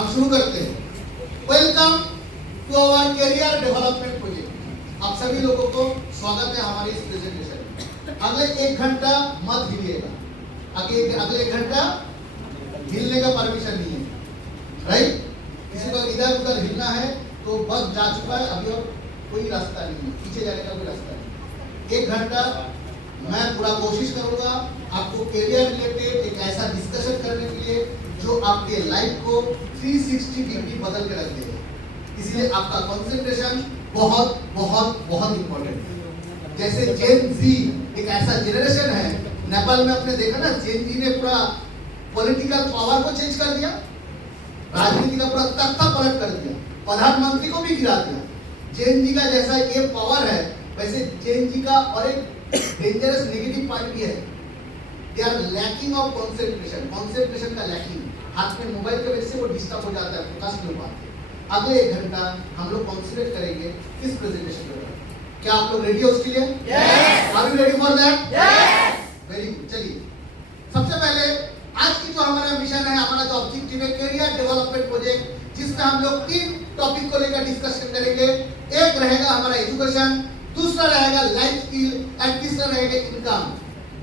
हम शुरू करते हैं। Welcome to our career development project. आप सभी लोगों को स्वागत है हमारे इस प्रेजेंटेशन में। अगले 1 घंटा मत हिलिएगा, अगले 1 घंटा हिलने का परमिशन नहीं है, राइट? किसी को इधर उधर हिलना है तो वक्त जा चुका है, अभी और कोई रास्ता नहीं है, पीछे जाने का कोई रास्ता नहीं। 1 घंटा मैं पूरा कोशिश करूंगा आपको करियर रिलेटेड एक ऐसा डिस्कशन करने के लिए जो आपके लाइफ को 360 डिग्री बदल के रख देगा। इसलिए आपका कंसंट्रेशन बहुत बहुत बहुत इंपॉर्टेंट है। जैसे जेन जी एक ऐसा जनरेशन है, नेपाल में आपने देखा ना, जेन जी ने पूरा पॉलिटिकल पावर को चेंज कर दिया, राजनीति का पूरा तख्ता पलट कर दिया, प्रधानमंत्री को भी गिरा दिया। जेन जी का जैसा ये पावर है, वैसे जेन जी का और एक डेंजरस नेगेटिव पॉइंट भी है। They are lacking of concentration का लैकिंग। हाथ में मोबाइल की वजह से वो डिस्टर्ब हो जाता है, फोकस नहीं हो पाते। अगले 1 घंटा हम लोग कॉन्सेंट्रेट करेंगे इस प्रेजेंटेशन के ऊपर। क्या आप लोग रेडी हो उसके लिए? Yes. Are you ready for that? Yes. Very good. चलिए, सबसे पहले आज की जो हमारा मिशन है, हमारा जो ऑब्जेक्टिव है करियर डेवलपमेंट प्रोजेक्ट, जिसमें हम लोग 3 टॉपिक को लेकर डिस्कशन करेंगे। एक रहेगा हमारा एजुकेशन, दूसरा रहेगा लाइफ स्किल एंड तीसरा रहेगा इनकम।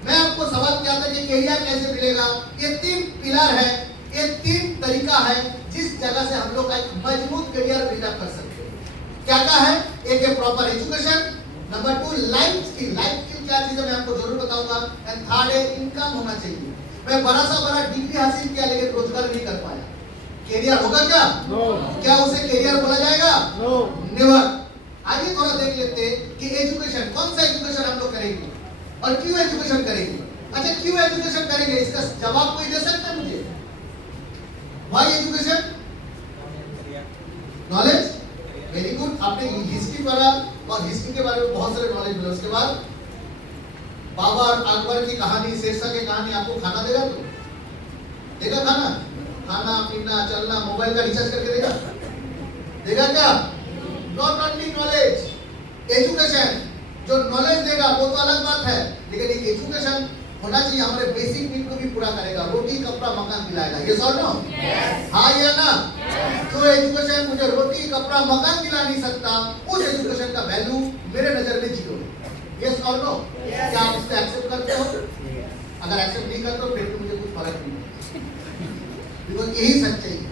मैं आपको सवाल किया था कि करियर कैसे मिलेगा। ये 3 पिलर है, ये 3 तरीका है जिस जगह से हम लोग एक मजबूत करियर बिल्डअप कर सकते हैं। क्या क्या है? एक है proper education, number 2 life skill क्या चीज है मैं आपको जरूर बताऊंगा, एंड थर्ड है इनकम होना चाहिए। मैं बड़ा डिग्री हासिल किया लेकिन रोजगार नहीं कर पाया, करियर होगा क्या? नो। क्या उसे करियर बोला जाएगा? No, never. आगे थोड़ा देख लेते हैं कि एजुकेशन, कौन सा एजुकेशन हम लोग करेंगे और क्यों एजुकेशन करेंगे। अच्छा, क्यों एजुकेशन करेंगे इसका जवाब कोई दे सकता है मुझे? Why education? Knowledge. Very good. आपने हिस्ट्री पढ़ा और हिस्ट्री के बारे में बहुत सारे नॉलेज मिला। उसके बाद बाबर अकबर की कहानी, शेरशाह की कहानी, आपको खाना देगा तो देगा? खाना पीना चलना, मोबाइल का रिचार्ज करके देगा क्या? नॉट ओनली नॉलेज, एजुकेशन जो नॉलेज देगा वो तो अलग बात है, लेकिन एक एजुकेशन होना चाहिए हमारे बेसिक नीड को भी पूरा करेगा। रोटी कपड़ा मकान दिलाएगा, ये सर नो? हाँ या ना? जो एजुकेशन मुझे रोटी कपड़ा मकान दिला नहीं सकता, उस एजुकेशन का वैल्यू मेरे नजर में जीरो है। यस और नो? क्या आप इसको एक्सेप्ट करते हो? अगर एक्सेप्ट नहीं करते हो फिर तो मुझे कुछ फर्क नहीं पड़ता, बिकॉज यही सच्चाई है।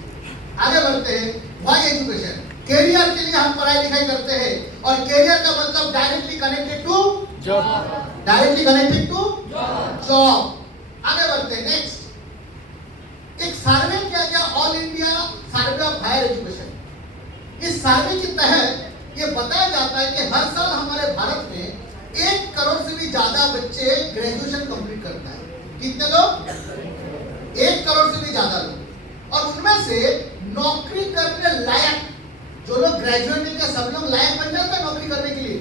आगे बढ़ते हैं। Why education? करियर के लिए हम पढ़ाई लिखाई करते हैं, और करियर का मतलब directly connected to job, directly connected to job. आगे बढ़ते हैं। नेक्स्ट, एक सर्वे किया गया, all India survey of higher education. इस सर्वे के तहत ये बताया जाता है कि हर साल हमारे भारत में 1 करोड़ से भी ज्यादा बच्चे ग्रेजुएशन कंप्लीट करता है। कितने लोग? 1 करोड़ से भी ज्यादा लोग। और उनमें से नौकरी करने लायक जो लोग ग्रेजुएट नहीं, क्या सब लोग लायक बन जाते हैं नौकरी करने के लिए?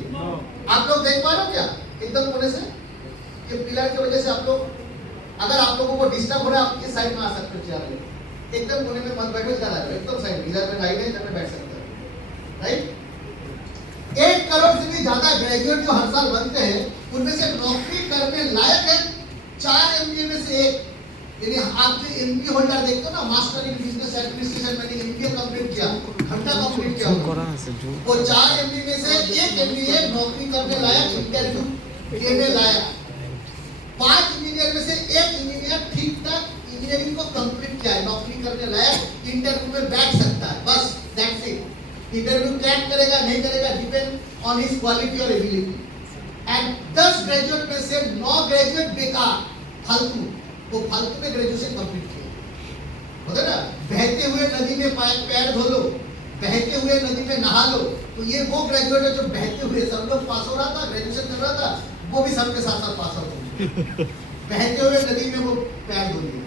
आप लोग देख पा रहे हो क्या? एकदम कोने से ये पिलर की वजह से आप लोग, अगर आप लोगों को डिस्टर्ब हो रहा है, आप इस साइड में आ सकते हो, चेयर में एकदम कोने में मत बैठो, इधर आ जाओ, एकदम साइड, इधर में गाइड है, इधर में बैठ सकते हो, राइट? 1 करोड़ से भी ज्यादा ग्रेजुएट जो हर साल बनते हैं, उनमें से नौकरी करने लायक है 4 एमबीए में से 1। यानी आप जो एमबीए होल्डर देखते हो ना, मास्टर इन बिजनेस एडमिनिस्ट्रेशन, मैंने एमबीए कंप्लीट किया, घंटा कंप्लीट किया, वो 4 एमबीए में से 1 एमबीए नौकरी करने लायक, इंटरव्यू देने लायक। 5 इंजीनियर में से 1 इंजीनियर ठीक ठाक इंजीनियरिंग को कंप्लीट किया है, नौकरी करने लायक, इंटरव्यू में बैठ सकता है, बस दैट्स इट। इंटरव्यू क्रैक करेगा नहीं करेगा डिपेंड ऑन हिज क्वालिटी और एबिलिटी। एंड 10 ग्रेजुएट में से 9 ग्रेजुएट बेकार, फालतू, वो फालतू में ग्रेजुएशन कंप्लीट किया, होता ना? बहते हुए नदी में पैर धो लो, बहते हुए नदी में नहा लो, तो ये वो ग्रेजुएट है जो बहते हुए, सब लोग पास हो रहा था, ग्रेजुएशन कर रहा था, वो भी सबके साथ साथ पास आउट हो गया, बहते हुए नदी में वो पैर धो लिया।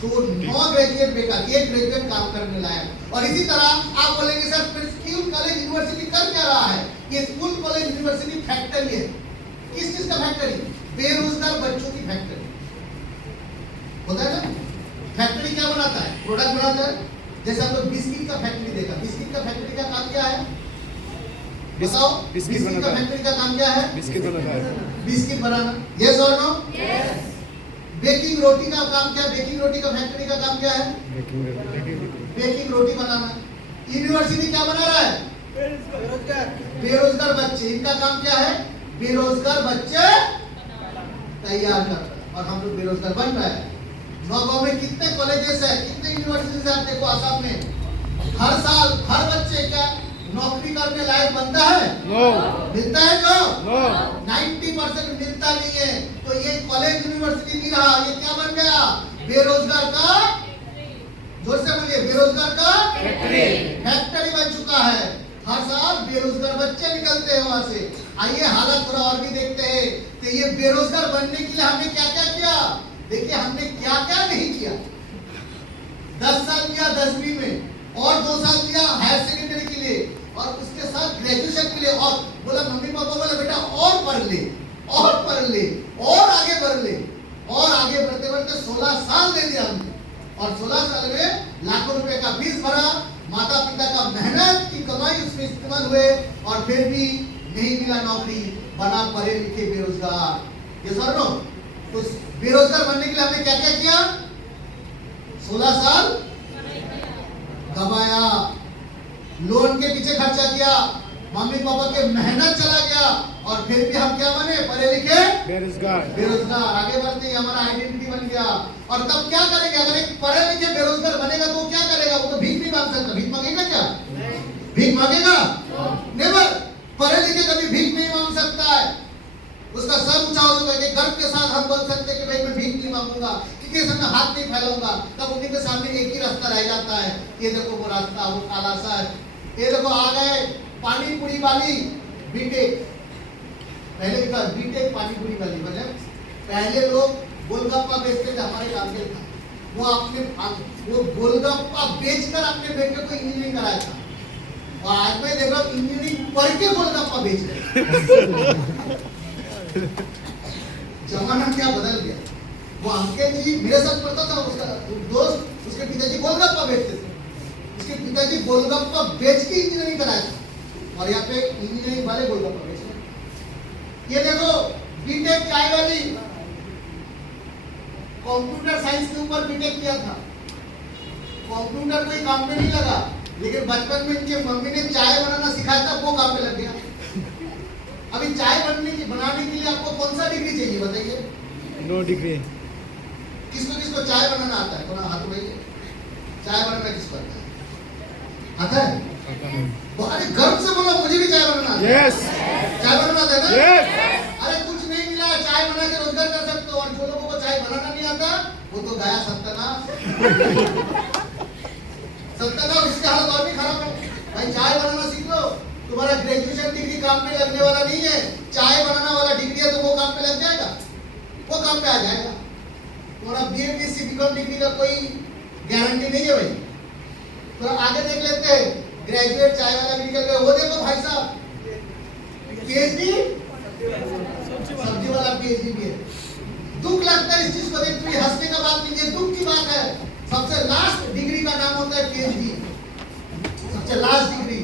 तो 9 ग्रेजुएट बेकार, 1 ग्रेजुएट काम करने लायक। और इसी तरह आप बोलेंगे सर फिर स्कूल कॉलेज यूनिवर्सिटी कर क्या रहा है? ये स्कूल कॉलेज यूनिवर्सिटी फैक्ट्री है। किस चीज का फैक्ट्री? बेरोजगार बच्चों की फैक्ट्री, होता है ना? फैक्ट्री क्या बनाता है? प्रोडक्ट बनाता है। जैसे हम लोग बिस्किट का फैक्ट्री देखा, बिस्किट का फैक्ट्री का काम क्या है? बताओ, बिस्किट का फैक्ट्री का काम क्या है? बिस्किट बनाना। बिस्किट बनाना, यस और नो? यस। बेकिंग रोटी का काम क्या है? बेकिंग रोटी का फैक्ट्री का काम क्या है? बेकिंग रोटी बनाना। यूनिवर्सिटी क्या बना रहा है? बेरोजगार बच्चे। इनका काम क्या है? बेरोजगार बच्चे तैयार करना। और हम लोग बेरोजगार बन रहे हैं। नौगांव में कितने कॉलेजेस है, कितने यूनिवर्सिटीज है? आप देखो आसाम में हर साल हर बच्चे क्या नौकरी करने लायक बनता है? मिलता है जो 90% मिलता नहीं है। तो ये कॉलेज यूनिवर्सिटी नहीं रहा, ये क्या बन गया? बेरोजगार का, जोर से बोलिए, बेरोजगार का फैक्ट्री बन चुका है। हर साल बेरोजगार बच्चे निकलते हैं वहां से। आइए हालत थोड़ा और भी देखते हैं कि ये बेरोजगार बनने के लिए हमने क्या क्या किया। देखिए हमने क्या क्या नहीं किया। 10 साल किया 10वीं में, और 2 साल किया हायर सेकेंडरी के लिए, और उसके साथ ग्रेजुएशन के लिए। और बोला मम्मी पापा बोले बेटा और पढ़ ले, और पढ़ ले, और आगे बढ़ ले। और आगे बढ़ते बढ़ते 16 साल दे दिया हमने। और 16 साल में लाखों रुपए का फीस भरा, माता पिता का मेहनत की कमाई उसमें इस्तेमाल हुए, और फिर भी नहीं मिला नौकरी, बना पढ़े लिखे बेरोजगार। ये सर नो, तो बेरोजगार बनने के लिए हमने क्या क्या किया? 16 साल गवाया, लोन के पीछे खर्चा किया, मम्मी पापा के मेहनत चला गया, और फिर भी हम क्या बने? पढ़े लिखे बेरोजगार। आगे बढ़ते ही हमारा आइडेंटिटी बन गया। और तब क्या करेंगे? अगर एक पढ़े लिखे बेरोजगार बनेगा तो क्या करेगा? वो तो भीख नहीं मांग सकता। भीख मांगेगा क्या? भीख मांगेगा? नेवर। पढ़े लिखे कभी भीख नहीं मांग सकता है। उसका सर ऊंचा हो चुका है कि गर्व के साथ हम बोल सकते हैं कि भाई मैं भीख नहीं मांगूंगा, किसी से मैं हाथ नहीं फैलाऊंगा। तब उन्हीं के सामने एक ही रास्ता रह जाता है, ये देखो वो रास्ता, वो काला सा है। ये देखो आ गए पानी पूरी वाली बीटेक। पहले क्या बीटेक पानी पूरी वाली, मतलब पहले लोग गोलगप्पा बेचते थे, हमारे काम के था। वो गोलगप्पा बेचकर अपने बेटे को इंजीनियरिंग कराया था। और आज मैं देख रहा हूँ इंजीनियरिंग पढ़ के गोलगप्पा बेच रहे। जमाना क्या बदल गया। वो अंकल जी मेरे साथ पढ़ता था, उसका दोस्त, उसके पिताजी गोलगप्पा बेचते थे। उसके पिताजी गोलगप्पा बेच के इंजीनियरिंग कराया था, और यहाँ पे इंजीनियरिंग वाले गोलगप्पा बेच रहे। ये देखो बीटेक चाय वाली, कंप्यूटर साइंस के ऊपर बीटेक किया था। कंप्यूटर कोई काम में नहीं लगा, लेकिन बचपन में इनके मम्मी ने चाय बनाना सिखाया था, वो काम पे लग गया। अभी चाय बनाने के लिए आपको कौन सा डिग्री चाहिए बताइए? No degree. किसको किसको चाय बनाना आता है? थोड़ा हाथ उठाइए। चाय बनाना किसको आता है? अरे गर्व से बोलो, मुझे भी चाय बनाना आता है। यस। चाय बनाना आता है ना? यस। अरे कुछ नहीं मिला, चाय बना के रोजगार कर सकते हो। और जो लोगों को चाय बनाना नहीं आता वो तो गया सत्यानाश। सत्यानाश, उसकी हालत और भी खराब है। भाई चाय बनाना सीख लो, तुम्हारा ग्रेजुएशन डिग्री काम में लगने वाला नहीं है। चाय बनाना वाला डिग्री है तो वो काम पे लग जाएगा, वो काम पे आ जाएगा। तुम्हारा बीए बीएससी बीकॉम डिग्री का कोई गारंटी नहीं है भाई। तो आगे देख लेते हैं, ग्रेजुएट चाय वाला भी निकल गया। वो देखो भाई साहब पीएचडी, सब्जी वाला पीएचडी भी है। दुख लगता है इस चीज को देखते हुए, हंसने का बात नहीं है, दुख की बात है। सबसे लास्ट डिग्री का नाम होता है पीएचडी, सबसे लास्ट डिग्री।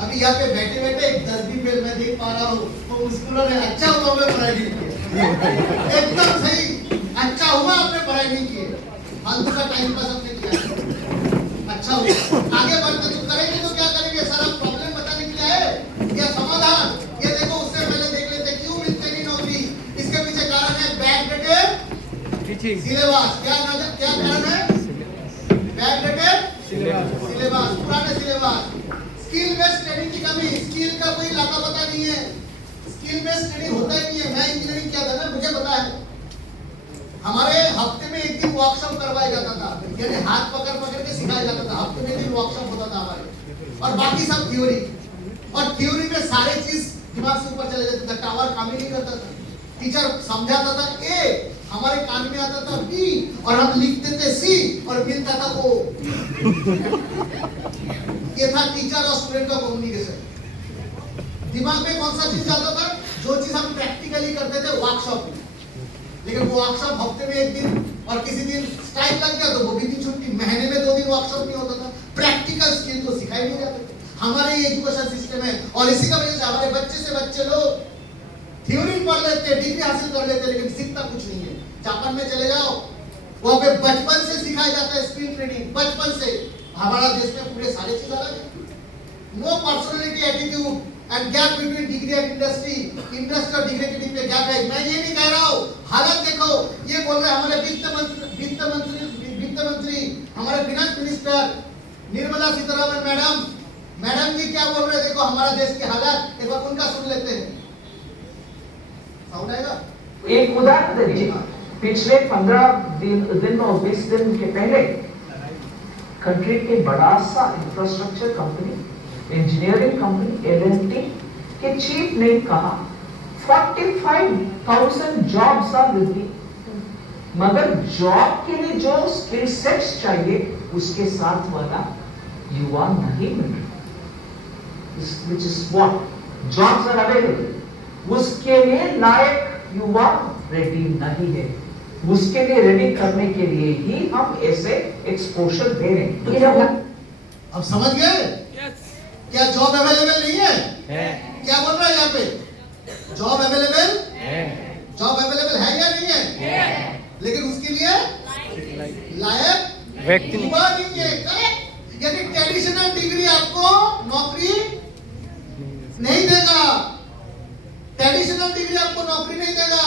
अभी यहाँ पे बैठे बैठे एक 10वीं फेल मैं देख पा रहा हूँ, तो मुस्कुरा रहे, अच्छा हुआ मैं पढ़ाई नहीं किया। एकदम सही, अच्छा हुआ आपने पढ़ाई नहीं की, फालतू का टाइम पास आपने किया, अच्छा हुआ। आगे बढ़ते तो करेंगे तो क्या करेंगे? सारा प्रॉब्लम बताने के लिए है या समाधान? ये देखो, उससे पहले देख लेते क्यों मिलते नहीं नौकरी। इसके पीछे कारण है बैकडेटेड टीचिंग सिलेबस। क्या कारण है? बैकडेटेड सिलेबस, पुराने सिलेबस। स्किल बेस्ड ट्रेनिंग की कमी, स्किल का कोई लाता पता नहीं है। स्किल बेस्ड ट्रेनिंग होता ही नहीं है। मैं इंजीनियरिंग किया था ना, मुझे पता है। हमारे हफ्ते में एक दिन वर्कशॉप करवाया जाता था, यानी हाथ पकड़ पकड़ के सिखाया जाता था। हफ्ते में एक दिन वर्कशॉप होता था हमारे, और बाकी सब थ्योरी। और थ्योरी में सारे चीज दिमाग से ऊपर चले जाते थे, टावर काम ही नहीं करता था। टीचर समझाता था ए, हमारे कान में आता था बी, और हम लिखते थे सी, और मिलता था ओ। ये था टीचर और स्टूडेंट का कम्युनिकेशन। दिमाग में कौन सा चीज आता था? जो चीज हम प्रैक्टिकली करते थे वर्कशॉप में। लेकिन वो वर्कशॉप हफ्ते में एक दिन, और किसी दिन स्ट्राइक लग गया तो वो भी दिन छुट्टी। महीने में 2 दिन वर्कशॉप नहीं होता था। प्रैक्टिकल स्किल तो सिखाई नहीं जाते थे। हमारे ये एजुकेशन सिस्टम है, और इसी का वजह से हमारे बच्चे से बच्चे लोग थ्योरी पढ़ लेते, डिग्री हासिल कर लेते, लेकिन सीखता कुछ नहीं है। जापान में चले जाओ, वहां पे बचपन से सिखाया जाता है स्किल ट्रेनिंग, बचपन से। हमारा देश में पूरे सारे चीज अलग है। No personality attitude and gap between degree and industry, industry और डिग्री के बीच में गैप है। मैं ये नहीं कह रहा हूँ, हालत देखो, ये बोल रहे हैं हमारे वित्त मंत्री, हमारे finance minister Nirmala Sitharaman madam ji क्या बोल रहे हैं, देखो हमारा देश की हालत, एक बार उनका सुन लेते हैं। साउंड आएगा? एक उदाहरण देखिए, पिछले 15 दिन और 20 दिन के पहले कंट्री के बड़ा सा infrastructure company, engineering company L&T के चीफ ने कहा 45,000 जॉब्स आर विल, मगर जॉब के लिए जो स्किल सेट्स चाहिए उसके साथ वाला युवा नहीं मिल रहा, which is what jobs are available, उसके लिए लायक युवा रेडी नहीं है। उसके लिए रेडी करने के लिए ही हम ऐसे एक्सपोजर दे रहे हैं। अब समझ गए? क्या जॉब अवेलेबल नहीं है? क्या बोल रहा है यहाँ पे? जॉब अवेलेबल है। जॉब अवेलेबल है या नहीं है? लेकिन उसके लिए लायक व्यक्ति युवा नहीं है। करेक्ट? यानी ट्रेडिशनल डिग्री आपको नौकरी नहीं देगा, ट्रेडिशनल डिग्री आपको नौकरी नहीं देगा।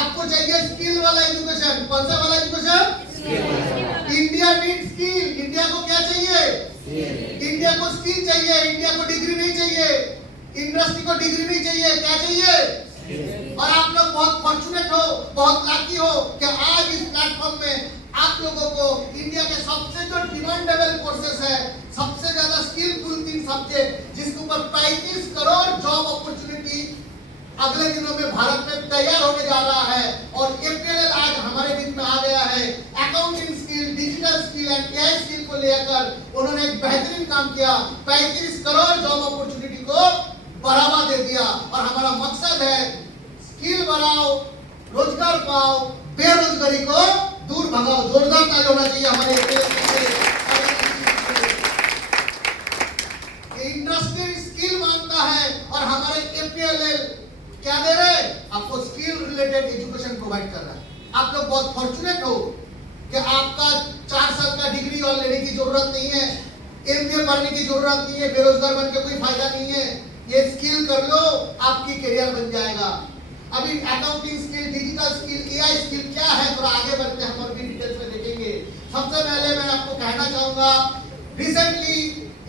आपको चाहिए स्किल वाला एजुकेशन। कौन सा वाला education? India need skill. India को क्या चाहिए? इंडिया को स्किल चाहिए, इंडिया को डिग्री नहीं चाहिए, इंडस्ट्री को डिग्री नहीं चाहिए, क्या चाहिए? और आप लोग बहुत फॉर्चुनेट हो, बहुत लकी हो कि आज इस प्लेटफॉर्म में आप लोगों को इंडिया के सबसे जो डिमांडेबल कोर्सेस है, सबसे ज्यादा स्किलफुल 3 सब्जेक्ट, जिसके ऊपर 35 करोड़ जॉब अपॉर्चुनिटी अगले दिनों में भारत में तैयार होने जा रहा है। और APLL आज हमारे बीच में आ गया है। Accounting skill, digital skill and AI skill को लेकर उन्होंने एक बेहतरीन काम किया, 35 करोड़ जॉब अपॉर्चुनिटी को बढ़ावा दे दिया। और हमारा मकसद है स्किल बढ़ाओ, रोजगार पाओ, बेरोजगारी को दूर भगाओ। जोरदार ताली होना चाहिए हमारे इंडस्ट्री स्किल मांगता है और हमारे APLL क्या दे रहे हैं? आपको स्किल रिलेटेड एजुकेशन प्रोवाइड कर रहा है। आप लोग बहुत फॉर्चुनेट हो कि आपका 4 साल का डिग्री और लेने की जरूरत नहीं है, MBA पढ़ने की जरूरत नहीं है, बेरोजगार बन के कोई फायदा नहीं है। ये स्किल कर लो, आपकी करियर बन जाएगा। अभी accounting skill, digital skill, AI skill क्या है, थोड़ा आगे बढ़ते हैं, हम और भी डिटेल्स में देखेंगे। सबसे पहले मैं आपको कहना चाहूंगा, रिसेंटली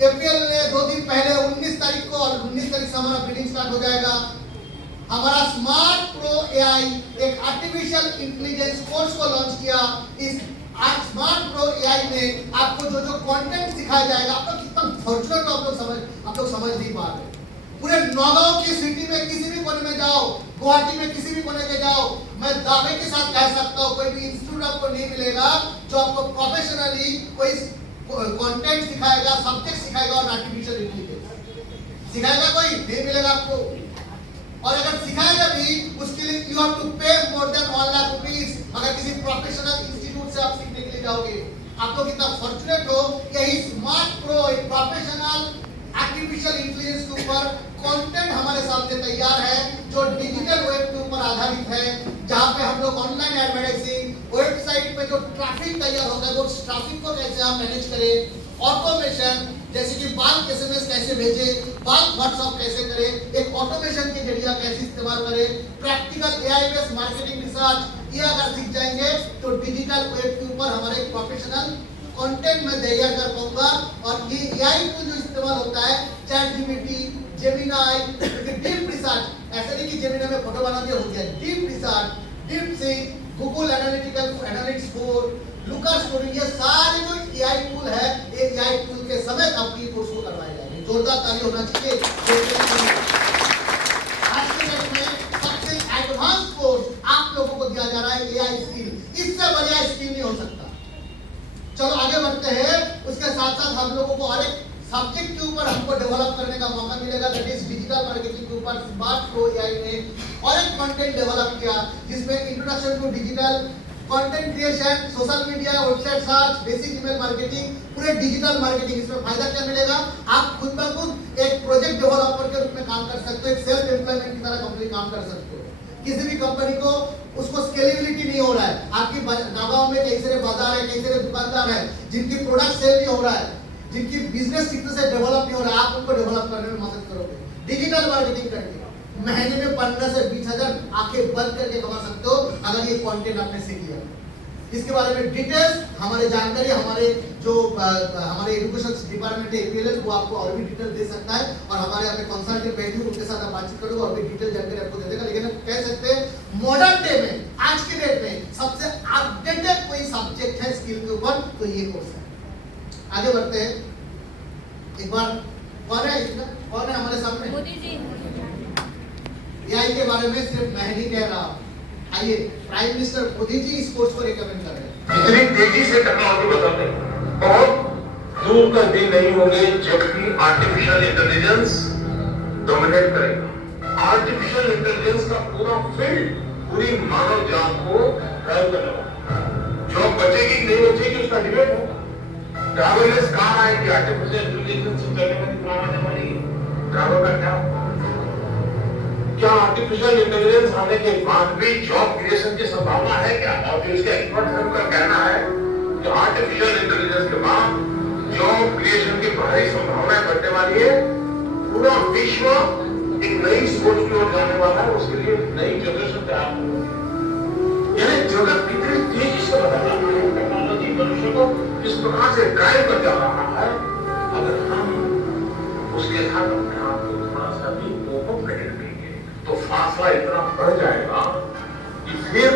APLL ने 2 दिन पहले 19 तारीख को, और 19 तारीख से हमारा बिलिंग स्टार्ट हो जाएगा, हमारा स्मार्ट प्रो AI एक आर्टिफिशियल इंटेलिजेंस कोर्स को लॉन्च किया। इस स्मार्ट प्रो AI में आपको जो जो कंटेंट सिखाया जाएगा, आप लोग कितना फॉर्चुनेट हो, आप लोग समझ नहीं पा रहे। पूरे नौगांव की सिटी में किसी भी कोने में जाओ, गुवाहाटी में किसी भी कोने में जाओ, मैं दावे के साथ कह सकता हूँ कोई भी इंस्टीट्यूट आपको नहीं मिलेगा जो आपको प्रोफेशनली कोई कंटेंट सिखाएगा, सब्जेक्ट सिखाएगा और आर्टिफिशियल इंटेलिजेंस सिखाएगा, कोई नहीं मिलेगा आपको। और अगर सिखाएगा भी उसके लिए यू हैव टू पे मोर देन 1 लाख रुपीस। अगर किसी प्रोफेशनल इंस्टीट्यूट से आप सीखने के लिए जाओगे, आप लोग कितना फॉर्चुनेट हो कि यही स्मार्ट प्रो एक प्रोफेशनल आर्टिफिशियल इंटेलिजेंस के ऊपर कंटेंट हमारे सामने तैयार है, जो डिजिटल वेब के ऊपर आधारित है, जहां पे हम लोग ऑनलाइन एडवर्टाइजिंग, वेबसाइट पे जो ट्रैफिक तैयार होता है, वो ट्रैफिक को कैसे हम मैनेज करें, ऑटोमेशन जैसे कि बाल्क SMS कैसे भेजे, बाल्क व्हाट्सएप कैसे करें, एक ऑटोमेशन के जरिए कैसे इस्तेमाल करें, practical AI based marketing research, ये अगर सीख जाएंगे तो डिजिटल वेब के ऊपर हमारे प्रोफेशनल कंटेंट में तैयार कर पाऊंगा। और ये AI टूल जो इस्तेमाल होता है, ChatGPT, Gemini, डीप रिसर्च, ऐसे नहीं कि Gemini में फोटो बना दिया हो गया, deep research, deep think, Google analytics 4, Looker Studio, ये सारे जो AI टूल है, ये AI टूल के समेत आपकी कोर्स को करवाए जाएंगे। जोरदार ताली होना चाहिए। आज के डेट में सबसे एडवांस कोर्स आप लोगों को दिया जा रहा है AI स्किल, इससे बढ़िया स्किल नहीं हो सकता। चलो आगे बढ़ते हैं। उसके साथ साथ हम लोगों को और एक सब्जेक्ट के ऊपर हमको डेवलप करने का मौका मिलेगा, दैट इज डिजिटल मार्केटिंग के ऊपर स्मार्ट प्रो AI ने और एक कंटेंट डेवलप किया, जिसमें introduction to digital content creation, social media, website search, basic email marketing, पूरे डिजिटल मार्केटिंग। इसमें फायदा क्या मिलेगा? आप खुद ब खुद एक प्रोजेक्ट डेवलपर के रूप में काम कर सकते हो, एक सेल्फ एम्प्लॉयमेंट की तरह कंपनी काम कर सकते हो। किसी भी कंपनी को उसको स्केलेबिलिटी नहीं हो रहा है। आपकी नागांव में कई सारे बाजार है, कई सारे दुकानदार है जिनकी प्रोडक्ट सेल नहीं हो रहा है, जिनकी बिजनेस ठीक से डेवलप नहीं हो रहा है, आप उनको डेवलप करने में मदद करोगे डिजिटल मार्केटिंग करके। महीने में 15 से 20 हजार आंखें बंद करके कमा सकते हो अगर ये कंटेंट आपने सीख लिया। इसके बारे में डिटेल्स हमारे जानकारी हमारे जो हमारे एजुकेशन डिपार्टमेंट है एपीएलएस वो आपको और भी डिटेल दे सकता है और हमारे यहाँ पे कंसल्टेंट बैठे उनके साथ आप बातचीत करोगे और भी डिटेल जानकारी आपको दे देगा। लेकिन हम कह सकते हैं मॉडर्न डे में आज के डेट में सबसे अपडेटेड कोई सब्जेक्ट है स्किल के ऊपर तो ये कोर्स है। आगे बढ़ते हैं। एक बार कौन है हमारे सामने? मोदी जी। एआई के बारे में सिर्फ मैं ही कह रहा हूँ, आइए प्राइम मिनिस्टर मोदी जी इस कोर्स को रिकमेंड कर रहे हैं। इतनी तेजी से टेक्नोलॉजी बदल रही है, बहुत दूर का दिन नहीं होंगे जबकि आर्टिफिशियल इंटेलिजेंस डोमिनेट करेगा। आर्टिफिशियल इंटेलिजेंस का पूरा फील्ड पूरी मानव जात को ड्राइव करेगा। जॉब बचेगी नहीं बचेगी उसका डिबेट होगा। ड्राइवरलेस कार आएगी, आर्टिफिशियल इंटेलिजेंस से चलने वाली कार आने वाली, ड्राइवर का क्या आर्टिफिशियल इंटेलिजेंस आने के बाद भी जॉब क्रिएशन की संभावना है क्या? और जो इसके एक्सपर्ट है उनका कहना है कि आर्टिफिशियल इंटेलिजेंस के बाद जॉब क्रिएशन की भारी संभावनाएं बढ़ने वाली है। पूरा विश्व एक नई सोच की ओर जाने वाला है, उसके लिए नई जनरेशन तैयार हो रही है। यानी जगत कितनी तेजी से बदल रहा है, टेक्नोलॉजी मनुष्य को किस प्रकार से ड्राइव कर जा रहा है। अगर हम उसके साथ अपने आप को थोड़ा सा भी कोप नहीं तो फासला इतना बढ़ जाएगा कि फिर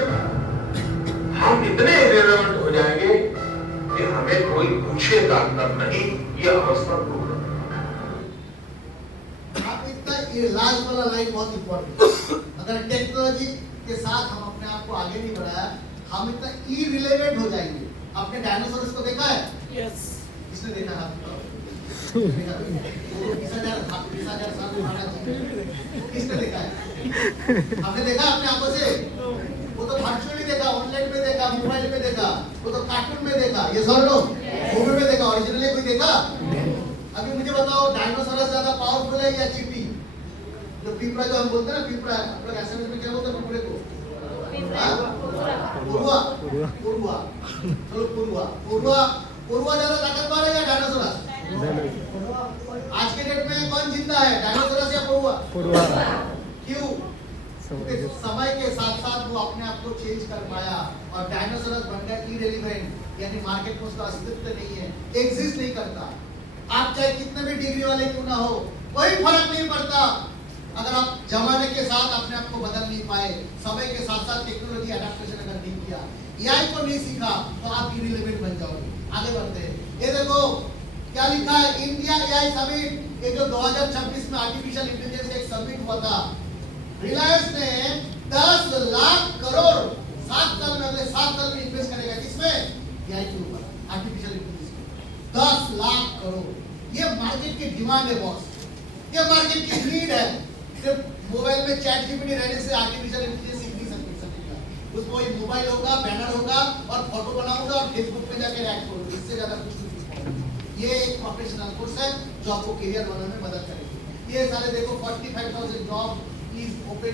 हम इतने इरेलेवेंट हो जाएंगे कि हमें कोई पूछेगा तब नहीं। ये अवस्था दूर है। आप इतना ये लास्ट वाला लाइन बहुत इंपॉर्टेंट। अगर टेक्नोलॉजी के साथ हम अपने आप को आगे नहीं बढ़ाया हम इतना इरिलेवेंट हो जाएंगे। आपने डायनासोरस को देखा है? यस। किसने देखा? हाथ उठाओ। किसने देखा है? आपने देखा अपने आंखों से? वो तो वर्चुअली देखा, ऑनलाइन में देखा, मोबाइल में देखा, वो तो कार्टून में देखा, ये सब लोग मूवी में देखा, ओरिजिनली कोई देखा? अभी मुझे बताओ डायनासोरस ज्यादा पावरफुल है या चींटी? जो पिपरा जो हम बोलते हैं ना, पिपरा आप लोग एसएमएस में क्या बोलते हैं पिपरे को? पुरवा। पुरवा। चलो पुरवा ज्यादा ताकतवर है या डायनासोरस? आज के डेट में कौन जिंदा है, डायनासोरस या पुरवा? क्यों? समय के साथ साथ वो अपने आप को चेंज कर पाया और डायनासोरस बन गया इरेलेवेंट, यानी मार्केट में उसका अस्तित्व नहीं है, एग्जिस्ट नहीं करता। आप चाहे कितने भी डिग्री वाले क्यों ना हो, कोई फर्क नहीं पड़ता अगर आप जमाने के साथ अपने आप को बदल नहीं पाए, समय के साथ साथ टेक्नोलॉजी एडेप्टेशन अगर नहीं किया, एआई को नहीं सीखा तो आप इरेलेवेंट बन जाओगे। आगे बढ़ते हैं। ये देखो क्या लिखा है, इंडिया एआई समिट। ये जो 2026 में आर्टिफिशियल इंटेलिजेंस एक समिट हुआ था, रिलायंस ने 10 लाख करोड़ 7 साल में, अगले 7 साल में इन्वेस्ट करेगा। किसमें? एआई के ऊपर, आर्टिफिशियल इंटेलिजेंस में 10 लाख करोड़। ये मार्केट की डिमांड है बॉस, ये मार्केट की नीड है। सिर्फ मोबाइल में चैट जीपीटी रहने से आर्टिफिशियल इंटेलिजेंस सीख नहीं सकेगा। उसको एक मोबाइल होगा, बैनर होगा और फोटो बनाऊंगा और फेसबुक पे जाके ऐड करूंगा, इससे ज्यादा कुछ नहीं सीख पाऊंगा। ये एक प्रोफेशनल कोर्स है जो आपको करियर बनाने में मदद करेगी। ये सारे देखो 45,000 job is open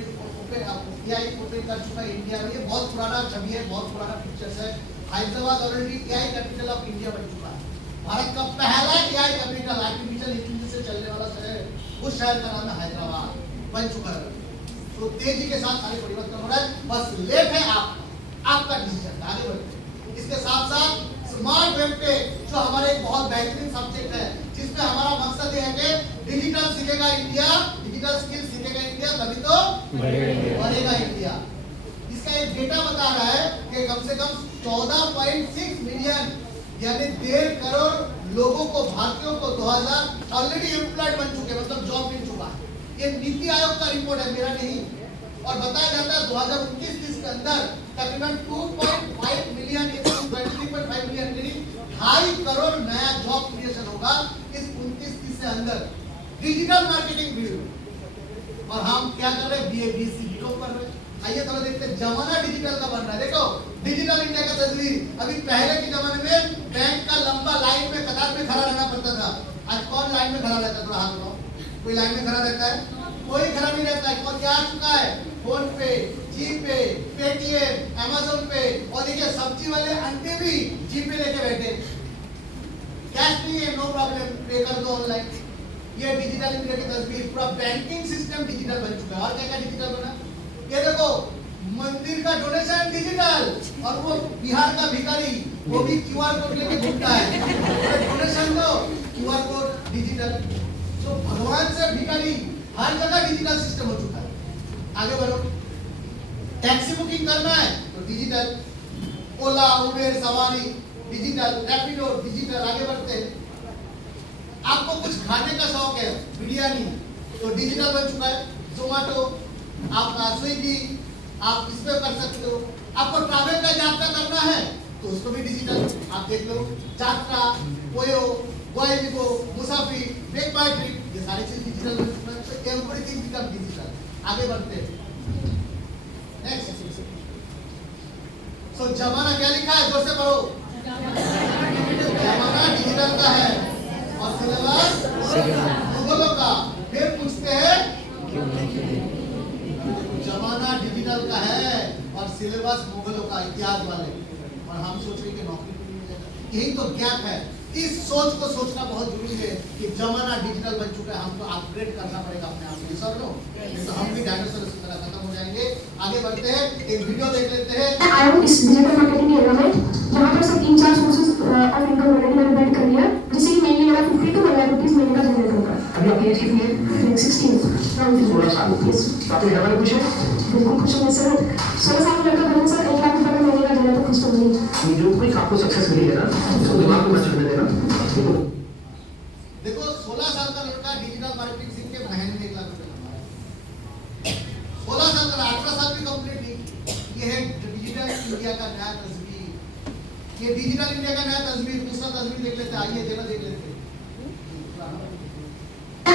AI open कर चुका है इंडिया में। ये बहुत पुराना छवि है, बहुत पुराना पिक्चर्स है। Hyderabad already AI capital of India बन चुका है। भारत का पहला एआई कैपिटल आर्टिफिशियल इंटेलिजेंस से चलने वाला शहर, उस शहर का नाम है हैदराबाद, बन चुका है। तो तेजी के साथ सारे परिवर्तन हो रहा है, बस लेट है आपका डिसीजन। आगे बढ़ते। इसके साथ साथ स्मार्ट वेब पे जो हमारा एक बहुत बेहतरीन सब्जेक्ट है, जिसमें हमारा मकसद ये है कि डिजिटल सीखेगा इंडिया, डिजिटल स्किल सीखेगा इंडिया, तभी तो बढ़ेगा इंडिया। इसका एक डेटा बता रहा है कि कम से कम 14.6 मिलियन यानी 1.5 करोड़ लोगों को, भारतीयों को 2000 ऑलरेडी एम्प्लॉयड बन चुके, मतलब जॉब मिल चुका है। ये नीति आयोग का रिपोर्ट है, मेरा नहीं। और बताया जाता है 2029-30 के अंदर तकरीबन 2.5 मिलियन 23.5 मिलियन 2.5 करोड़ नया जॉब क्रिएशन होगा इस 29-30 से अंदर डिजिटल मार्केटिंग फील्ड। और हम क्या कर रहे हैं, बीए बीएससी बीकॉम कर रहे हैं। आइए थोड़ा देखते हैं, जमाना डिजिटल का बन रहा है। देखो डिजिटल इंडिया का तस्वीर। अभी पहले के जमाने में बैंक का लंबा लाइन में कतार में खड़ा रहना पड़ता था। आज कौन लाइन में खड़ा रहता है? थोड़ा हाथ उठाओ। कोई लाइन में खड़ा रहता है? कोई खड़ा नहीं रहता है। और क्या आ चुका है, फोन पे, जी पे, पेटीएम, अमेज़न पे और देखिए सब्जी वाले आंटी भी जी पे लेके बैठे। कैश नहीं है, नो प्रॉब्लम, पे कर दो ऑनलाइन। ये डिजिटल इंडिया की तस्वीर, पूरा बैंकिंग सिस्टम डिजिटल बन चुका है। और क्या क्या डिजिटल बना? ये देखो, मंदिर का डोनेशन डिजिटल, और वो बिहार का भिखारी वो भी क्यूआर कोड लेके घूमता है। डोनेशन दो, क्यूआर कोड डिजिटल। तो भगवान से भिखारी हर जगह डिजिटल सिस्टम हो चुका है। आगे बढ़ो, टैक्सी बुकिंग करना है तो डिजिटल, ओला, उबेर, सवारी डिजिटल, रैपिडो डिजिटल। आगे बढ़ते हैं, आपको कुछ खाने का शौक है, बिरयानी, तो डिजिटल बन चुका है। जोमेटो, आपका स्विगी, आप इस पे कर सकते हो। आपको ट्रैवल का यात्रा करना है तो उसको भी डिजिटल, आप देख लो, यात्रा, पोयो, गोइबिको, मुसाफिर, मेक माय ट्रिप, ये सारी चीज डिजिटल बन चुका है। तो एवरीथिंग बिकम डिजिटल। आगे बढ़ते हैं, नेक्स्ट। सो जमाना क्या लिखा है, जोर से पढ़ो। जमाना डिजिटल का है और सिलेबस मुगलों का। फिर पूछते हैं, जमाना डिजिटल का है और सिलेबस मुगलों का, इतिहास वाले, और हम सोच रहे कि नौकरी नहीं मिलेगा। यही तो गैप है। इस सोच को सोचना बहुत जरूरी है कि जमाना डिजिटल बन चुका है, हमको अपग्रेड करना पड़ेगा अपने आप को। सर नो, नहीं तो हम भी डायनासोर की तरह खत्म हो जाएंगे। आगे बढ़ते हैं, एक वीडियो देख लेते हैं। आया हूँ इस डिजिटल मार्केटिंग एरिया में, यहाँ पर सब 3-4 सोर्सेज ऑफ इनकम ऑलरेडी मैंने बिल्ड कर लिया, जिससे कि मेनली मेरा 50 to 1 लाख रुपीस महीने का जनरेट होगा। अभी आपकी एज कितनी है? 16 16 साल। यस, तो आपके घर वाले खुश हैं? बिल्कुल खुश हूँ सर। 16 साल का लड़का बने सर, 1 लाख रुपए का महीने का जनरेट तो खुश तो नहीं। ये जो कोई आपको सक्सेस मिली है ना, उसको दिमाग में मत चढ़ने देना। देखो, 16 साल का लड़का डिजिटल मार्केटिंग सीख के महीने में 1 लाख रुपए कमा रहा है। 16 साल का, 18 साल भी कंप्लीट नहीं। ये है डिजिटल इंडिया का नया तस्वीर। ये डिजिटल इंडिया का नया तस्वीर। दूसरा तस्वीर देख लेते हैं, आइए जरा देख लेते हैं।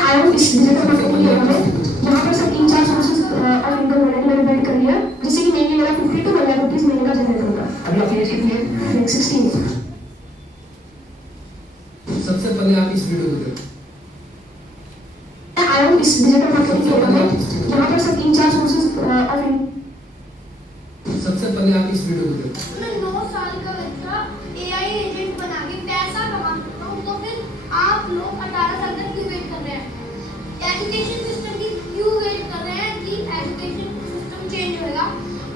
आया हूँ इस डिजिटल मार्केटिंग एरिया में, यहाँ पर सब 3-4 सोर्सेज ऑफ इनकम ऑलरेडी मैंने बिल्ड कर लिया, जिससे कि मेनली मेरा 50 to 1 लाख रुपीस महीने का जनरेट होगा। अभी आपकी एज कितनी है? 16। सबसे पहले आप इस वीडियो को देखो। आया हूँ इस डिजिटल मार्केटिंग एरिया में, यहाँ पर सब 3-4 सोर्सेज ऑफ सबसे पहले आप इस वीडियो को देखो। मैं 9 साल का बच्चा AI एजेंट बना के पैसा कमा सकता हूँ, तो फिर आप लोग 18 साल तक क्यों वेट कर रहे हैं? एजुकेशन सिस्टम की क्यों वेट कर रहे हैं कि एजुकेशन सिस्टम चेंज होगा?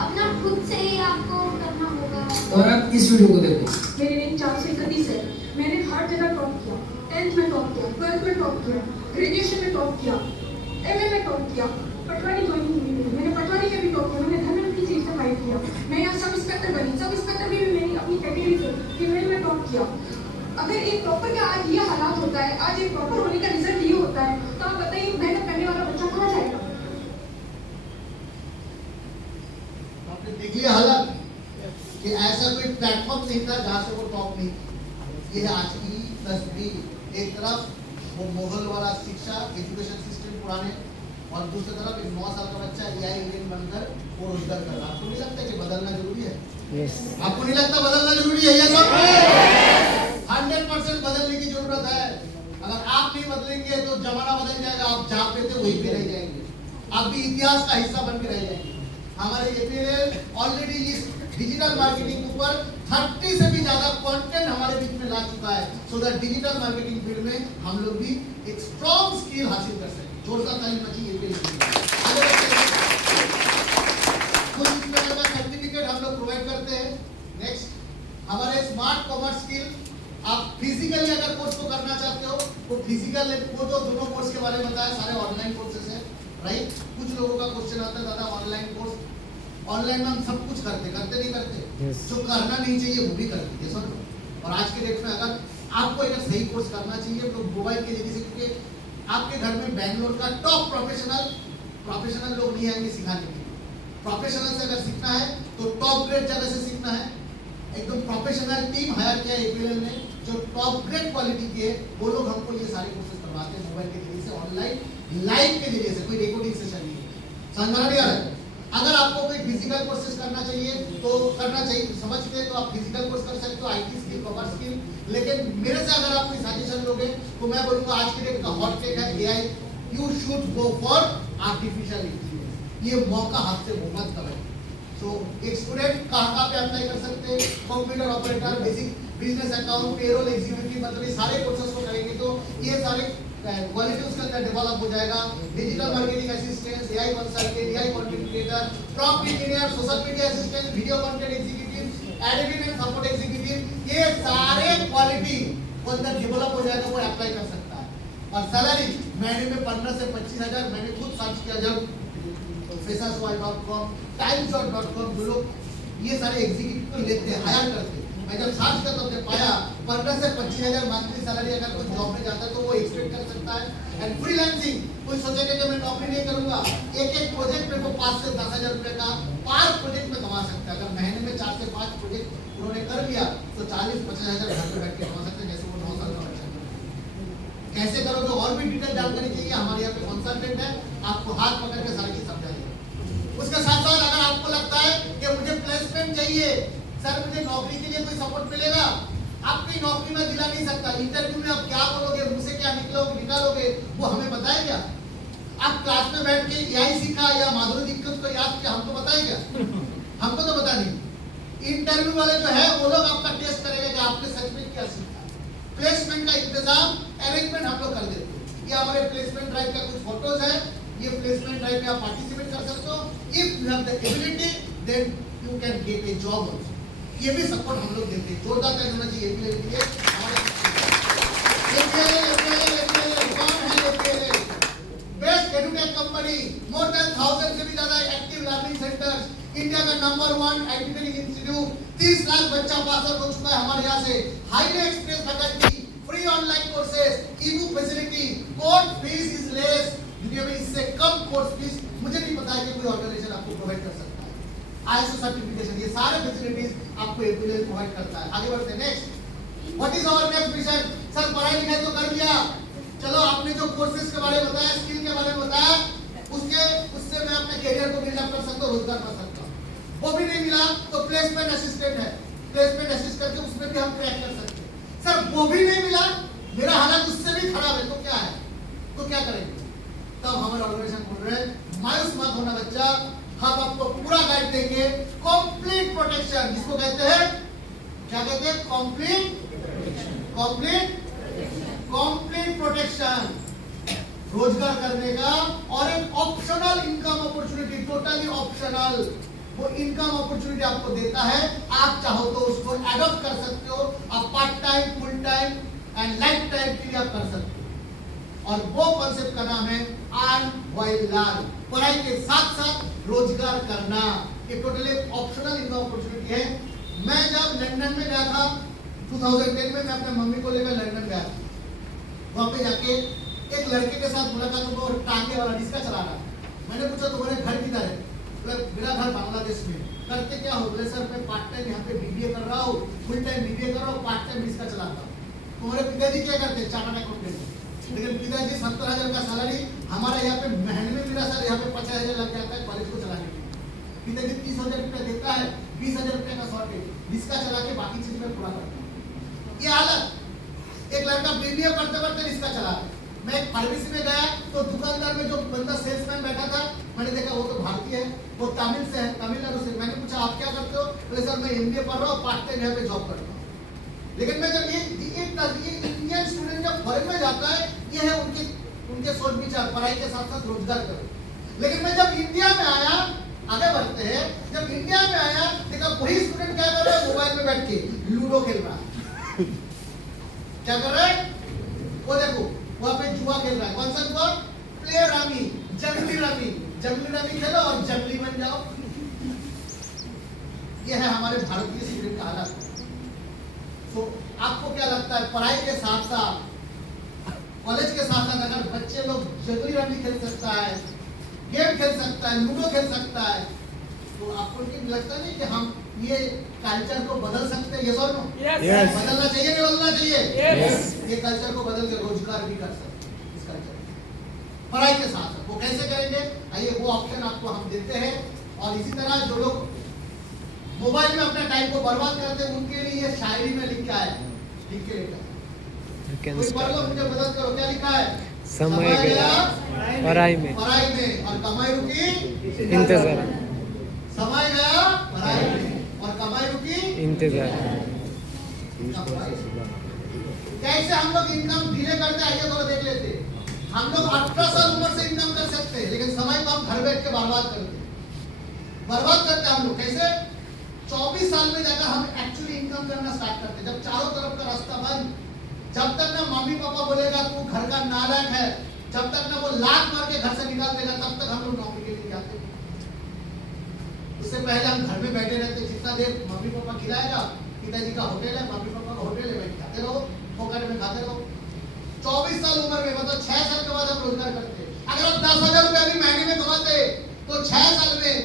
अपना खुद से ही आपको करना होगा। और आप इस वीडियो को देखो। मेरे रैंक 431 है। मैंने हर जगह टॉप किया, 10th में टॉप किया, 12th में टॉप किया, ग्रेजुएशन में टॉप किया, MA में टॉप किया, पटवारी ज्वाइनिंग हुई मेरी, मैंने पटवारी में भी टॉप किया, मैंने धर्मेंद्र की सीट से फाइट किया, मैं यहाँ सब इंस्पेक्टर बनी, सब इंस्पेक्टर में भी मैंने अपनी कैटेगरी से फीमेल में टॉप किया। अगर एक प्रॉपर का आज ये हालात होता है, आज एक प्रॉपर होने का रिजल्ट ये होता है, तो आप बताइए मेहनत करने वाला बच्चा कहाँ जाएगा? आपने देख लिया हालत कि ऐसा कोई प्लेटफॉर्म नहीं था जहां से वो टॉप नहीं थी। ये है आज की तस्वीर। एक तरफ वो मुगल वाला शिक्षा, एजुकेशन सिस्टम पुराने, और दूसरी तरफ एक 9 साल का बच्चा AI एजेंट बनकर वो रोजगार कर रहा है। आपको नहीं लगता कि बदलना जरूरी है? Yes. आपको नहीं लगता बदलना जरूरी है? ये सब 100% बदलने की जरूरत है। अगर आप नहीं बदलेंगे तो जमाना बदल जाएगा। आप जहाँ पे थे वहीं पे रह जाएंगे। आप भी इतिहास का हिस्सा बन के रह जाएंगे। हमारे APL ऑलरेडी इस डिजिटल मार्केटिंग के ऊपर 30 से भी ज्यादा कंटेंट हमारे बीच में ला चुका है, so that digital marketing field में हम लोग भी एक स्ट्रॉन्ग स्किल हासिल कर सकें। जोरदार ताली बची APL के लिए। कुछ इस तरह का सर्टिफिकेट हम लोग प्रोवाइड करते हैं। नेक्स्ट, हमारे स्मार्ट कॉमर्स स्किल। आप फिजिकली अगर कोर्स को करना चाहते हो तो फिजिकल, वो जो दोनों कोर्स के बारे में बताया, सारे ऑनलाइन कोर्सेज है, राइट? कुछ लोगों का क्वेश्चन आता है, दादा ऑनलाइन कोर्स, ऑनलाइन में हम सब कुछ करते नहीं करते? Yes. जो करना नहीं चाहिए वो भी करते हैं सब। और आज के डेट में अगर आपको अगर सही कोर्स करना चाहिए तो मोबाइल के जरिए से, क्योंकि आपके घर में बैंगलोर का टॉप प्रोफेशनल लोग नहीं आएंगे सिखाने के लिए। प्रोफेशनल से अगर सीखना है तो टॉप ग्रेड जगह से सीखना है। एकदम प्रोफेशनल टीम हायर किया APL ने, जो टॉप ग्रेड क्वालिटी के, वो लोग हमको ये सारे कोर्सेज करवाते हैं मोबाइल के जरिए से, ऑनलाइन लाइव के जरिए से, कोई रिकॉर्डिंग सेशन नहीं है। समझ में नहीं आ रहा है? अगर आपको कोई फिजिकल कोर्सेज करना चाहिए तो समझते हैं तो आप फिजिकल कोर्स कर सकते हो, IT स्किल, कॉमर्स स्किल। लेकिन मेरे से अगर आप कोई सजेशन लोगे तो मैं बोलूंगा आज के डेट का हॉट टेक है AI, you should go for artificial intelligence. ये मौका हाथ से वो मत करें। तो एक स्टूडेंट कहाँ पे अप्लाई कर सकते हैं? Computer operator, basic business account, payroll executive, मतलब ये सारे कोर्सेज को करेंगे तो ये सारे क्वालिटी उसके अंदर डेवलप हो जाएगा। Digital marketing assistant, AI consultant, AI content creator, prompt engineer, social media assistant, video content executive, editing and support executive, ये सारे क्वालिटी वो अंदर डेवलप हो जाएगा, वो अप्लाई कर सकता है। और सैलरी महीने में 15 से 25,000, मैंने खुद सर्च किया जब freshers.com, timesjobs.com, जो लोग ये सारे एग्जीक्यूटिव को लेते हैं, हायर करते हैं, मैं जब सर्च करता तो पाया 15 से 25,000 मंथली सैलरी अगर कोई जॉब में जाता है तो वो एक्सपेक्ट कर सकता है। एंड फ्रीलांसिंग, कोई सोचेगा कि मैं नौकरी नहीं करूंगा, एक प्रोजेक्ट में वो 5 से 10,000 रुपए का पर प्रोजेक्ट में कमा सकता है। अगर महीने में 4 से 5 प्रोजेक्ट उन्होंने कर लिया तो 40-50,000 घर पे बैठ के कमा सकते हैं, जैसे वो 9 साल का बच्चा। कैसे करोगे और भी डिटेल जानकारी चाहिए, हमारे यहाँ पे कंसल्टेंट है, आपको हाथ पकड़ के सारी चीज समझाएंगे। उसके साथ साथ अगर आपको लगता है कि मुझे प्लेसमेंट चाहिए, सर मुझे नौकरी के लिए कोई सपोर्ट मिलेगा, आपकी नौकरी में दिला नहीं सकता, इंटरव्यू में आप क्या बोलोगे, मुंह से क्या निकालोगे वो हमें बताए क्या? आप क्लास में बैठ के एआई सीखा या माधुरी दीक्षित को याद किया, हमको बताए क्या? हमको तो पता नहीं। इंटरव्यू वाले जो है वो लोग आपका टेस्ट करेंगे कि आपने सच में क्या सीखा। प्लेसमेंट का इंतजाम, अरेंजमेंट हम लोग कर देते हैं। ये हमारे प्लेसमेंट ड्राइव का कुछ फोटोज है, ये प्लेसमेंट ड्राइव में आप पार्टिसिपेट कर सकते हो। If you have the ability then you can get a job also. ये भी सपोर्ट हम लोग देते हैं, जोरदार कर होना चाहिए एपीएल के लिए। Best edutech company, more than 1000 से भी ज्यादा एक्टिव लर्निंग सेंटर्स, इंडिया का नंबर 1 एजुकेशनल इंस्टीट्यूट, 30 लाख बच्चा पास आउट हो चुका है हमारे यहाँ से। Highly experience faculty, free online courses, e-book facility, course fees is less, दुनिया में इससे कम कोर्स फीस मुझे नहीं पता है कि कोई ऑर्गेनाइजेशन आपको प्रोवाइड कर सकता है। ISO सर्टिफिकेशन, ये सारे फैसिलिटीज आपको एपीएल प्रोवाइड करता है। आगे बढ़ते हैं, next what is our next mission? Sir पढ़ाई लिखाई तो कर लिया, चलो आपने जो कोर्सेज के बारे में बताया, स्किल के बारे में बताया, उससे मैं अपने करियर को बिल्ड अप कर सकता हूं, रोजगार कर सकता हूं। वो भी नहीं मिला तो प्लेसमेंट असिस्टेंट है, प्लेसमेंट असिस्टेंट के उसमें भी हम क्रैक कर सकते हैं। सर वो भी नहीं मिला, मेरा हालत उससे भी खराब है, तो क्या है, तो क्या करेंगे? तब हमारा ऑर्गेनाइजेशन बोल रहे हैं मायूस मत होना बच्चा, हम आपको पूरा गाइड देंगे, कंप्लीट प्रोटेक्शन, जिसको कहते हैं, क्या कहते हैं? कंप्लीट प्रोटेक्शन, रोजगार करने का और एक optional income opportunity, totally optional, वो इनकम अपॉर्चुनिटी आपको देता है। आप चाहो तो उसको एडॉप्ट कर सकते हो, आप part time, full time and life time के लिए आप कर सकते हो। और वो कॉन्सेप्ट का नाम है अर्न व्हाइल लर्न, पढ़ाई के साथ साथ रोजगार करना। ये टोटली ऑप्शनल इनकम अपॉर्चुनिटी है। मैं जब लंदन में गया था 2010 में, मैं अपने मम्मी को लेकर लंदन गया था। वहां पे जाके एक लड़के के साथ मुलाकात हुआ और टांगे वाला रिक्शा चला रहा। मैंने पूछा तुम्हारे घर किधर है? बोले मेरा घर बांग्लादेश में। करते क्या हो? बोले सर मैं पार्ट टाइम यहाँ पे बीबीए कर रहा हूँ, फुल टाइम बीबीए कर रहा हूँ, पार्ट टाइम रिक्शा चलाता हूँ। तुम्हारे पिताजी क्या करते? Chartered accountant. लेकिन पिताजी 70,000 का सैलरी, हमारे यहाँ पे महीने में मेरा सर यहाँ पे 50,000 लग जाता है कॉलेज को चलाने के लिए। पिताजी 30,000 रुपया देता है, 20,000 रुपये का शॉर्टेज रिक्शा चला के बाकी चीज में पूरा करता हूँ। ये हालत, एक लड़का बीबीए पढ़ते पढ़ते रिक्शा चला रहा है। मैं एक फार्मेसी में गया तो दुकानदार में जो बंदा सेल्समैन बैठा था, मैंने देखा वो तो भारतीय है, वो तमिल से है, तमिलनाडु से। मैंने पूछा आप क्या करते हो? बोले सर मैं एमबीए पढ़ रहा हूँ, पार्ट टाइम यहाँ पे जॉब करता हूँ। लेकिन मैं जब ये इंडियन स्टूडेंट जब फॉरेन में जाता है, ये है उनके सोच विचार, पढ़ाई के साथ साथ रोजगार करो। लेकिन मैं जब इंडिया में आया, आगे बढ़ते हैं, जब इंडिया में आया देखा वही स्टूडेंट क्या कर रहा है? मोबाइल में बैठ के लूडो खेल रहा है। क्या कर रहा है? वो देखो वहां पे जुआ खेल रहा है। कौन सा जुआ? प्ले रमी, जंगली रमी। जंगली रमी खेलो और जंगली बन जाओ। ये है हमारे भारतीय स्टूडेंट का हालत। तो आपको क्या लगता है, पढ़ाई के साथ साथ, कॉलेज के साथ साथ अगर बच्चे लोग जंगली रमी खेल सकता है, गेम खेल सकता है, लूडो खेल सकता है, तो आपको नहीं लगता नहीं कि हम ये कल्चर को बदल सकते हैं? यस और नो? Yes. बदलना चाहिए नहीं बदलना चाहिए? Yes. ये कल्चर को बदल के रोजगार भी कर सकते हैं इस कल्चर पढ़ाई के साथ साथ। वो कैसे करेंगे? आइए वो ऑप्शन आपको हम देते हैं। और इसी तरह जो लोग मोबाइल में अपने टाइम को बर्बाद करते हैं, उनके लिए ये शायरी में लिख के आया है, लिख के लेकर कोई पढ़ लो, मुझे मदद करो। क्या लिखा है? समय गया पढ़ाई में, और कमाई रुकी इंतजार, समय गया पढ़ाई में और कमाई रुकी इंतजार। कैसे हम लोग इनकम डिले करते हैं, आइए थोड़ा देख लेते हैं। हम लोग 18 साल उम्र से इनकम कर सकते हैं, लेकिन समय को हम घर बैठ के बर्बाद करते हैं हम लोग। कैसे? 24 साल में जाकर हम एक्चुअली इनकम करना स्टार्ट करते हैं, जब चारों तरफ का रास्ता बंद, जब तक ना मम्मी पापा बोलेगा तू घर का नालायक है, जब तक ना वो लात मार के घर से निकाल देगा, तब तक हम लोग नौकरी के लिए जाते हैं। उससे पहले हम घर में बैठे रहते, जितना देर मम्मी पापा खिलाएगा, पिताजी का होटल है, मम्मी पापा का होटल है, बैठ खाते रहो, फोकट में खाते रहो। 24 साल उम्र में, मतलब 6 साल के बाद हम रोजगार करते। अगर आप 10,000 रुपए अभी महीने में कमाते तो 6 साल में,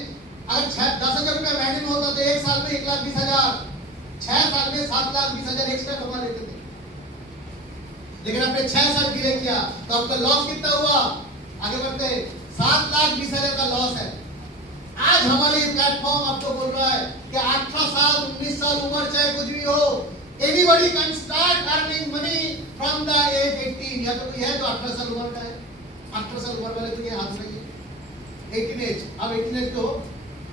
अगर 10,000 रुपए महीने में होता तो 1 साल में 1,20,000, 6 साल में 7,20,000 एक्स्ट्रा कमा लेते थे। लेकिन आपने 6 साल डिले किया तो आपका लॉस कितना हुआ? आगे बढ़ते, 7,20,000 का लॉस है। आज हमारे ये प्लेटफॉर्म आपको बोल रहा है कि 18 साल 19 साल उम्र चाहे कुछ भी हो, anybody can start earning money from the age 18। या तो यह जो 18 साल उम्र का है, 18 साल उम्र वाले तो ये हाथ में 18 एज, अब 18 एज के हो,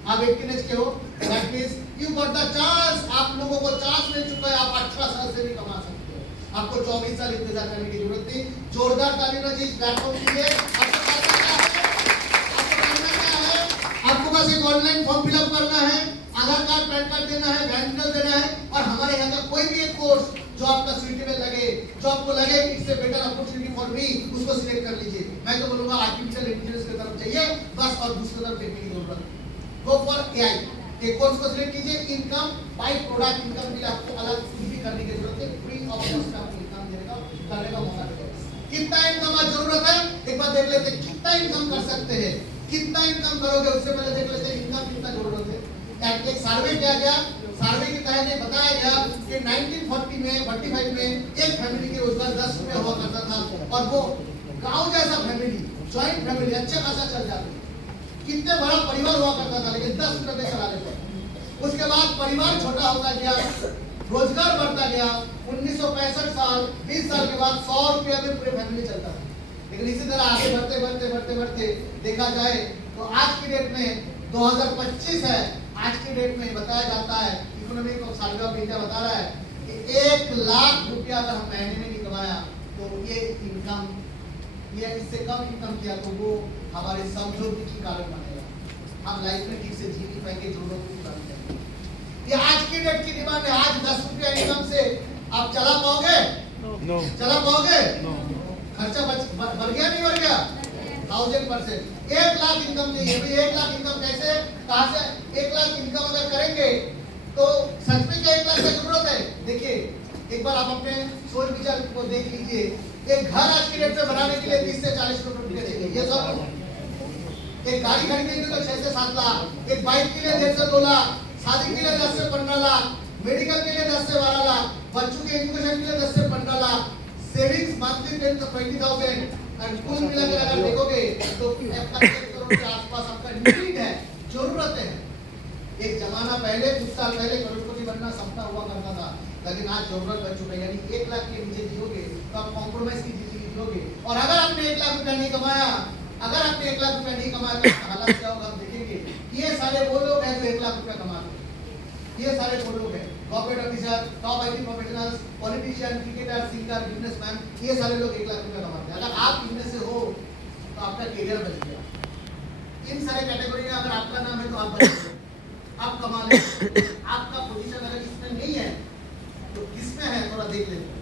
आप 18 एज के हो, that means you got the chance. आप लोगों को चांस मिल चुका है, आप 18 साल से भी कमा सकते हो। आपको 24 साल इंतजार करने की जरूरत नहीं। जोरदार ताली बजाइए इस प्लेटफॉर्म के लिए। आपको करना क्या है? आपको बस एक ऑनलाइन फॉर्म फिलअप करना है, आधार कार्ड पैन कार्ड देना है, बैंक डिटेल देना है, और हमारे यहाँ का कोई भी एक कोर्स जो आपका सुइटेबल लगे, जो आपको लगे इससे बेटर अपॉर्चुनिटी फॉर मी, उसको सिलेक्ट कर लीजिए। मैं तो बोलूंगा आर्टिफिशियल इंटेलिजेंस की तरफ जाइए बस, और दूसरी तरफ देखने की जरूरत है। गो फॉर एआई, एक कोर्स को सिलेक्ट कीजिए। इनकम बाय प्रोडक्ट इनकम के लिए आपको अलग कुछ भी करने की जरूरत है, फ्री ऑफ कॉस्ट आपको इनकम देने का करने का मौका मिलेगा। कितना इनकम आज जरूरत है एक बार देख लेते हैं, कितना इनकम कर सकते हैं, कितना इनकम करोगे उससे पहले देख लेते हैं इनकम कितना जरूरत है। एक सर्वे किया गया, सर्वे के तहत ये बताया गया कि 1940 में 45 में एक फैमिली के रोजगार 10 रुपए हुआ करता था, और वो गांव जैसा फैमिली, जॉइंट फैमिली अच्छा खासा चल जाती, कितने बड़ा परिवार हुआ करता था, लेकिन 10 रुपए चला लेते। उसके बाद परिवार छोटा होता गया, रोजगार बढ़ता गया। 1965 साल 20 साल के बाद 100 रुपया में पूरे फैमिली चलता था। लेकिन इसी तरह आगे बढ़ते बढ़ते बढ़ते बढ़ते देखा जाए तो आज की डेट में 2025 है, आज की डेट में बताया जाता है, economic of survey of India बता रहा है कि 1 लाख रुपया अगर हम महीने में नहीं कमाया तो ये इनकम, ये इससे कम इनकम किया तो वो हमारे समझौते की कारण बनेगा। हम लाइफ में ठीक से जी नहीं पाएंगे, जरूरत की बात है। ये आज की डेट की डिमांड है। आज 10 रुपया इनकम से आप चला पाओगे? नो, चला पाओगे? नो। खर्चा बढ़ गया नहीं बढ़ गया? 1000%। 1 लाख इनकम चाहिए। भाई 1 लाख इनकम कैसे, कहां से? 1 लाख इनकम अगर करेंगे तो सच में क्या 1 लाख की जरूरत है? देखिए एक बार आप अपने सोच विचार को देख लीजिए। एक घर आज की डेट में बनाने के लिए 30 से 40 करोड़ रुपए चाहिए, ये सब। एक गाड़ी खरीदने के लिए तो 6 से 7 लाख, एक बाइक के लिए 1.5 से 2 लाख, शादी के लिए 10 से 15 लाख, मेडिकल के लिए 10 से 12 लाख, बच्चों के एजुकेशन के लिए 10 से 15 लाख, सेविंग्स मंथली 10 to 20,000, और कुल मिलाकर अगर देखोगे तो 1 करोड़ के आसपास आपका नीड है, जरूरत है। एक जमाना पहले, कुछ साल पहले करोड़पति बनना सपना हुआ करता था, लेकिन आज जरूरत बन चुका है। यानी 1 लाख के नीचे जियोगे तो आप कॉम्प्रोमाइज की जिंदगी जियोगे। और अगर आपने 1 लाख रुपया नहीं कमाया, अगर आपने 1 लाख रुपया नहीं कमाया तो हालात क्या होगा हम देखेंगे। ये सारे वो लोग हैं जो 1 लाख रुपया कमाते हैं, ये सारे वो लोग हैं, corporate officer, top IT professionals, politician, cricketer, singer, businessman, ये सारे लोग 1 लाख रुपया कमाते हैं। अगर आप इनमें से हो तो आपका करियर बच गया। इन सारे कैटेगरी में अगर आपका नाम है तो आप बच गए, आप कमा ले। आपका पोजीशन अगर इसमें नहीं है तो किसमें है, थोड़ा देख लेते हैं,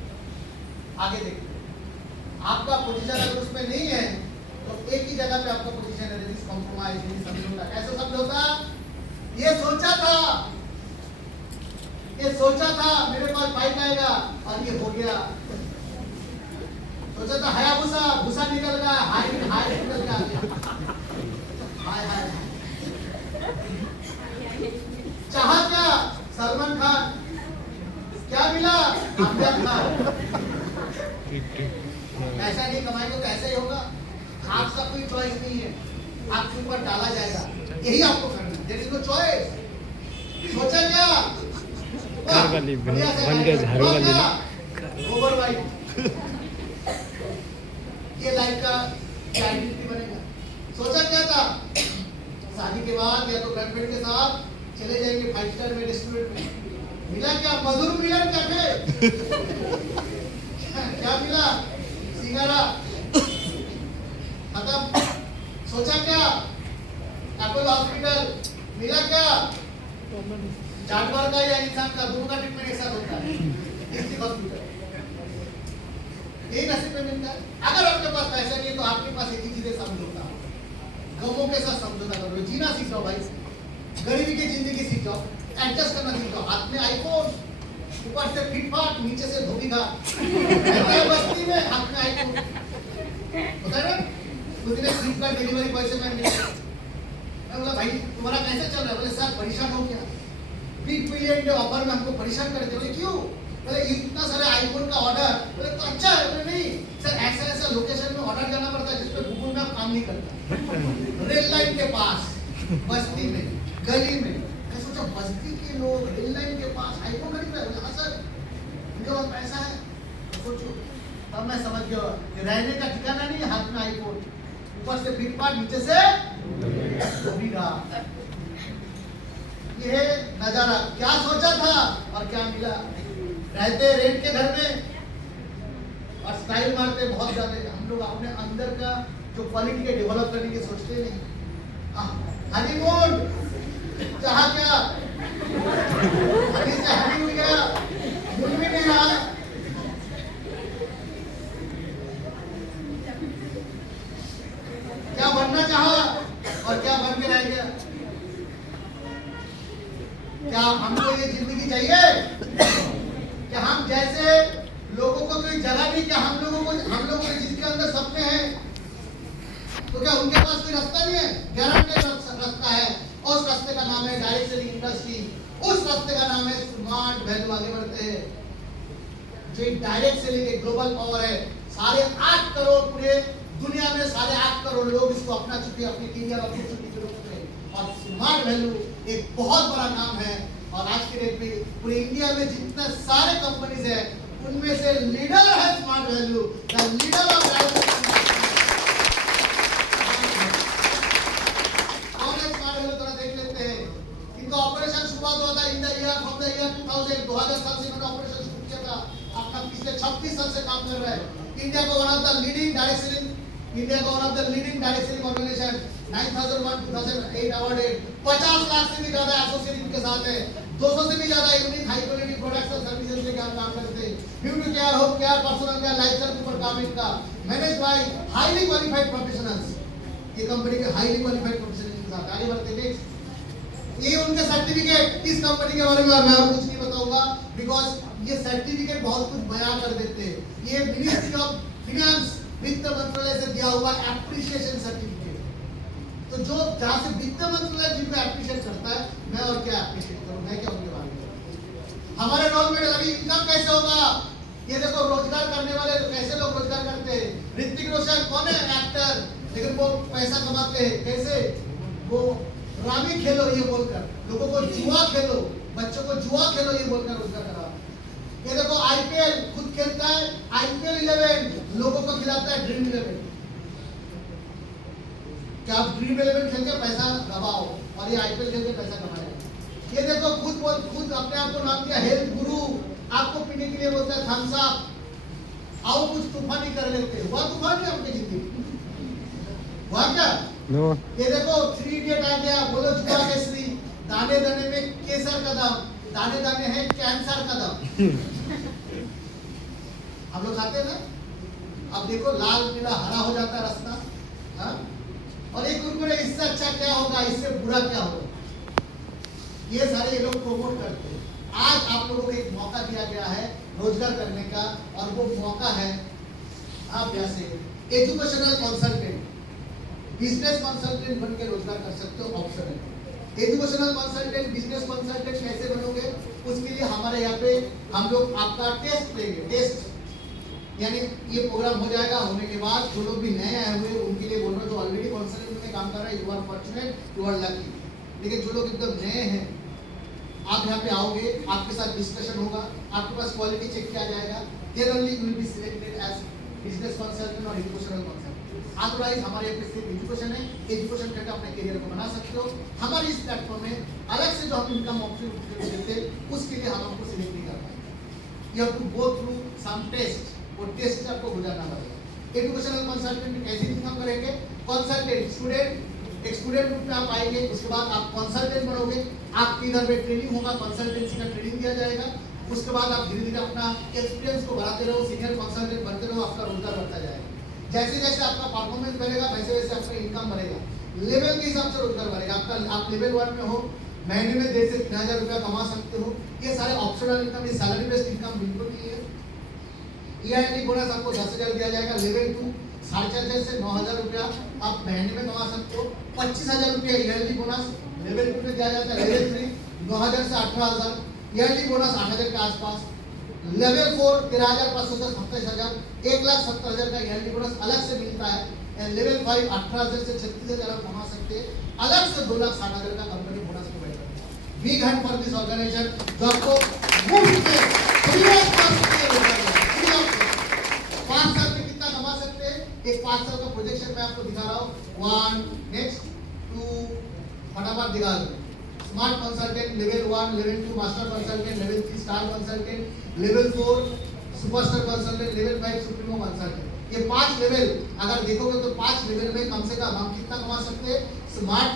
आगे देखते हैं। आपका पोजीशन अगर उसमें नहीं है तो एक ही जगह पे आपका पोजीशन है, दिस कॉम्प्रोमाइज, दिस समझौता। कैसे समझौता? ये सोचा था मेरे पास बाइक आएगा और ये हो गया। सोचा था हायाबुसा, भूसा निकल गया, हाय निकल गया। हाय हाय चाहा क्या? सलमान खान। क्या मिला? आमिर खान। ऐसा नहीं कमाएंगे तो ऐसा ही होगा। आपका कोई चॉइस नहीं है, आपके ऊपर डाला जाएगा, यही आपको करना है। There is no choice. सोचा क्या? घर वाली बन गया, झाड़ू वाली गोबर वाइट। ये लाइफ का आइडेंटिटी बनेगा। सोचा क्या था, शादी के बाद या तो गर्लफ्रेंड के साथ चले जाएंगे 5 स्टार में रेस्टोरेंट में, मिला क्या, मधुर मिलन कैफे क्या मिला, सिंगारा खत्म। सोचा क्या, एप्पल हॉस्पिटल, मिला क्या, जानवर का या इंसान का, दोनों का ट्रीटमेंट एक साथ होता है डिस्ट्रिक्ट हॉस्पिटल, यही नसीब में मिलता है। अगर आपके पास पैसा नहीं है तो आपके पास एक ही चीजें समझौता, गमों के साथ समझौता करो, जीना सीख जाओ भाई, गरीबी की जिंदगी सीख जाओ, एडजस्ट करना सीख जाओ। हाथ में आईफोन, ऊपर से फिटफाट, नीचे से धोबी घाट, बस्ती में हाथ में आईफोन होता है ना। कुछ दिन फ्लिपकार्ट डिलीवरी बॉय से मैं बोला भाई तुम्हारा कैसे चल रहा है, बोले सर परेशान हो गया, बिग बिलियन डे ऑफर में हमको परेशान कर दिया। बोले क्यों, बोले इतना सारे आईफोन का ऑर्डर, बोले तो अच्छा है, बोले नहीं सर ऐसा ऐसा लोकेशन में ऑर्डर करना पड़ता है जिसपे गूगल मैप काम नहीं करता, रेल लाइन के पास, बस्ती में, गली में। मैं सोचा बस्ती के लोग रेल लाइन के पास आईफोन खरीद रहे हैं, हाँ सर उनके पास पैसा है। सोचो तब मैं समझ गया कि रहने का ठिकाना नहीं, हाथ में आईफोन, ऊपर से फिटपाट, नीचे से धोबीगा। ये नजारा क्या सोचा था और क्या मिला। रहते रेंट के घर में और स्टाइल मारते बहुत ज्यादा, हम लोग अपने अंदर का जो क्वालिटी के डेवलप करने की सोचते नहीं। हनीमून जहाँ क्या हनी से हनी हो गया, मूल भी नहीं रहा। क्या बनना चाहा और क्या बन के रह गया। क्या हमको ये जिंदगी चाहिए, क्या हम जैसे लोगों को कोई जगह नहीं, क्या हम लोगों को जिसके अंदर सपने हैं तो क्या उनके पास कोई रास्ता नहीं है, गारंटेड रास्ता है। उस रास्ते का नाम है डायरेक्ट सेलिंग इंडस्ट्री, उस रास्ते का नाम है स्मार्ट वैल्यू। आगे बढ़ते हैं, जो डायरेक्ट सेलिंग एक ग्लोबल पावर है, 8.5 करोड़ पूरे दुनिया में 8.5 करोड़ लोग इसको अपना चुके हैं अपनी टीवी और अपनी के रूप में। और स्मार्ट वैल्यू एक बहुत बड़ा नाम है और आज के डेट में पूरे इंडिया में जितने सारे कंपनीज है उनमें से लीडर है smart value, the leader of value. कौन है स्मार्ट वैल्यू, थोड़ा देख लेते हैं। इनका ऑपरेशन शुरुआत हुआ था in the year from the year 2000, 2007 से इन्होंने ऑपरेशन शुरू किया था। अपना पिछले 36 साल से काम कर रहा है। इंडिया को one of the leading direct selling, India का one of the leading direct selling organisation, 9001 2008 awarded. 50 lakh से भी ज्यादा एसोसिएट इनके साथ है, 200 से भी ज्यादा यूनिक हाई क्वालिटी प्रोडक्ट्स और सर्विसेज लेके काम करते हैं। Beauty care, home care, personal care, lifestyle के ऊपर काम इनका, manage by highly qualified professionals. ये कंपनी के हाईली क्वालिफाइड प्रोफेशनल्स के साथ आगे बढ़ते हैं। ये उनके सर्टिफिकेट, इस कंपनी के बारे में मैं और कुछ नहीं बताऊंगा बिकॉज ये सर्टिफिकेट बहुत कुछ बयां कर देते हैं। ये मिनिस्ट्री ऑफ फाइनेंस, वित्त मंत्रालय से दिया हुआ एप्रिसिएशन सर्टिफिकेट। तो जो जहां से वित्त मंत्रालय जिनको एप्रिशिएट करता है, मैं और क्या एप्रिशिएट करूं, मैं क्या उनके बारे में। हमारे रोल मॉडल अभी इनकम कैसे होगा, ये देखो रोजगार करने वाले कैसे लोग रोजगार करते हैं। ऋतिक रोशन कौन है, एक्टर, लेकिन वो पैसा कमाते हैं कैसे, वो रामी खेलो ये बोलकर, लोगों को जुआ खेलो, बच्चों को जुआ खेलो ये बोलकर रोजगार करा। ये देखो आईपीएल खुद खेलता है, आईपीएल 11 लोगों को खिलाता है ड्रीम 11। क्या आप ड्रीम 11 खेल के पैसा कमाओ और ये आईपीएल खेल के पैसा कमाएगा। ये देखो खुद अपने आप को नाम दिया हेल्थ गुरु, आपको पीने के लिए बोलता है थम्स अप। आओ कुछ तूफानी कर लेते हैं, हुआ तूफान है आपकी जिंदगी, हुआ क्या नो। ये देखो 3 इडियट आ गया, बोलो जुआ केसरी, दाने दाने में केसर का दाम, दाने दाने है कैंसर का दाम। हम लोग खाते हैं ना, अब देखो लाल पीला हरा हो जाता है रास्ता, हाँ? और एक कुरकुरे इससे अच्छा क्या होगा, इससे बुरा क्या होगा, ये सारे ये लोग प्रमोट करते हैं। आज आप लोगों को एक मौका दिया गया है रोजगार करने का, और वो मौका है आप जैसे एजुकेशनल कंसल्टेंट, बिजनेस कंसल्टेंट बन के रोजगार कर सकते हो, ऑप्शन है। एजुकेशनल कंसल्टेंट, बिजनेस कंसल्टेंट कैसे बनोगे, उसके लिए हमारे यहाँ पे हम लोग आपका टेस्ट लेंगे। टेस्ट यानी ये प्रोग्राम हो जाएगा, होने के बाद जो लोग भी नए आए हुए उनके लिए बोल रहे जो ऑलरेडी कंसल्टेंट में काम कर रहे हैं, you are fortunate, you are lucky. लेकिन जो लोग एकदम नए हैं, आप यहाँ पे आओगे, आपके साथ डिस्कशन होगा, आपके पास क्वालिटी चेक किया जाएगा, then only you will be selected as business consultant और एजुकेशनल कंसल्टेंट। अदरवाइज हमारे यहाँ पे सिर्फ एजुकेशन है, एजुकेशन करके अपने करियर को बना सकते हो। हमारे इस प्लेटफॉर्म में अलग से जो हम इनकम ऑप्शन देते हैं उसके लिए हम आपको सिलेक्ट नहीं कर पाएंगे। You have to go through some test, वो टेस्ट आपको गुजरना पड़ेगा। एजुकेशनल कंसल्टेंट कैसे इनकम करेंगे? कंसल्टेंट स्टूडेंट, एक स्टूडेंट ग्रुप में आप आएंगे, उसके बाद आप कंसल्टेंट बनोगे, आपके इधर में ट्रेनिंग होगा, कंसल्टेंसी का ट्रेनिंग दिया जाएगा। उसके बाद आप धीरे धीरे अपना एक्सपीरियंस को बढ़ाते रहो, सीनियर कंसल्टेंट बनते रहो, आपका रोजगार बढ़ता जाएगा। जैसे जैसे आपका परफॉर्मेंस बढ़ेगा वैसे वैसे आपका इनकम बढ़ेगा, लेवल के हिसाब से रोजगार बढ़ेगा। आपका आप लेवल 1 में हो, महीने में 1.5 से 3,000 रुपया कमा सकते हो। ये सारे ऑप्शनल इनकम, ये सैलरी बेस्ड इनकम बिल्कुल नहीं है। ईआईटी बोनस आपको 10,000 दिया जाएगा। लेवल 2 4,500 से 9,000 रुपया आप महीने में कमा सकते हो। 25,000 रुपया ईआईटी बोनस लेवल 2 में दिया जाता है। लेवल 3 9,000 से 18,000, ईआईटी बोनस 8,000 के आसपास। लेवल 4 13,500 से 27,000, 1,70,000 का ईआईटी बोनस अलग से मिलता है। एंड लेवल 5 18,000 से 36,000 आप कमा सकते हैं। अलग से 2,60,000 का कंपनी बोनस प्रोवाइड करता है। Big hand for this organisation जो आपको मुफ्त में free of cost free of 5 साल में कितना कमा सकते हैं? एक 5 साल का प्रोजेक्शन मैं आपको दिखा रहा हूँ। 1 नेक्स्ट 2 फटाफट दिखा दो। Smart consultant level 1, level 2 master consultant, level 3 star consultant, level 4 superstar consultant, level 5 supremo consultant. ये 5 लेवल अगर देखोगे तो 5 लेवल में कम से कम हम कितना कमा सकते हैं? स्मार्ट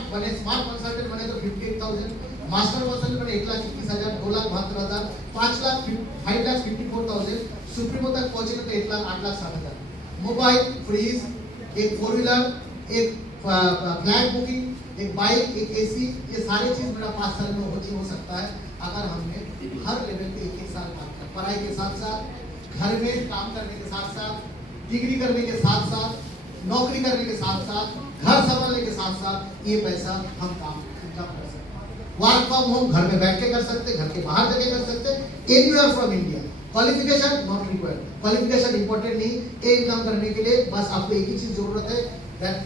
कंसल्टेंट बने तो 58,000, मास्टर कंसल्टेंट बने 1,21,000, 2,72,000, 5,54,000, सुप्रीमो तक पहुंचे तो 1,08,60,000। मोबाइल, फ्रीज, एक 4 व्हीलर, एक फ्लाइट बुकिंग, एक बाइक, एक एसी, ये सारी चीज मेरा 5 साल में हो सकता है अगर हमने हर लेवल पे 1-1 साल काम किया। पढ़ाई के साथ साथ, घर में काम करने के साथ साथ, डिग्री करने के साथ साथ, नौकरी करने के साथ साथ, घर संभालने के साथ साथ ये पैसा हम काम कर सकते हैं। वर्क फ्रॉम होम घर में बैठ के कर सकते हैं, घर के बाहर जाके कर सकते हैं, anywhere from India. Qualification not required, qualification important नहीं। ये इनकम करने के लिए बस आपको एक ही चीज जरूरत है, दैट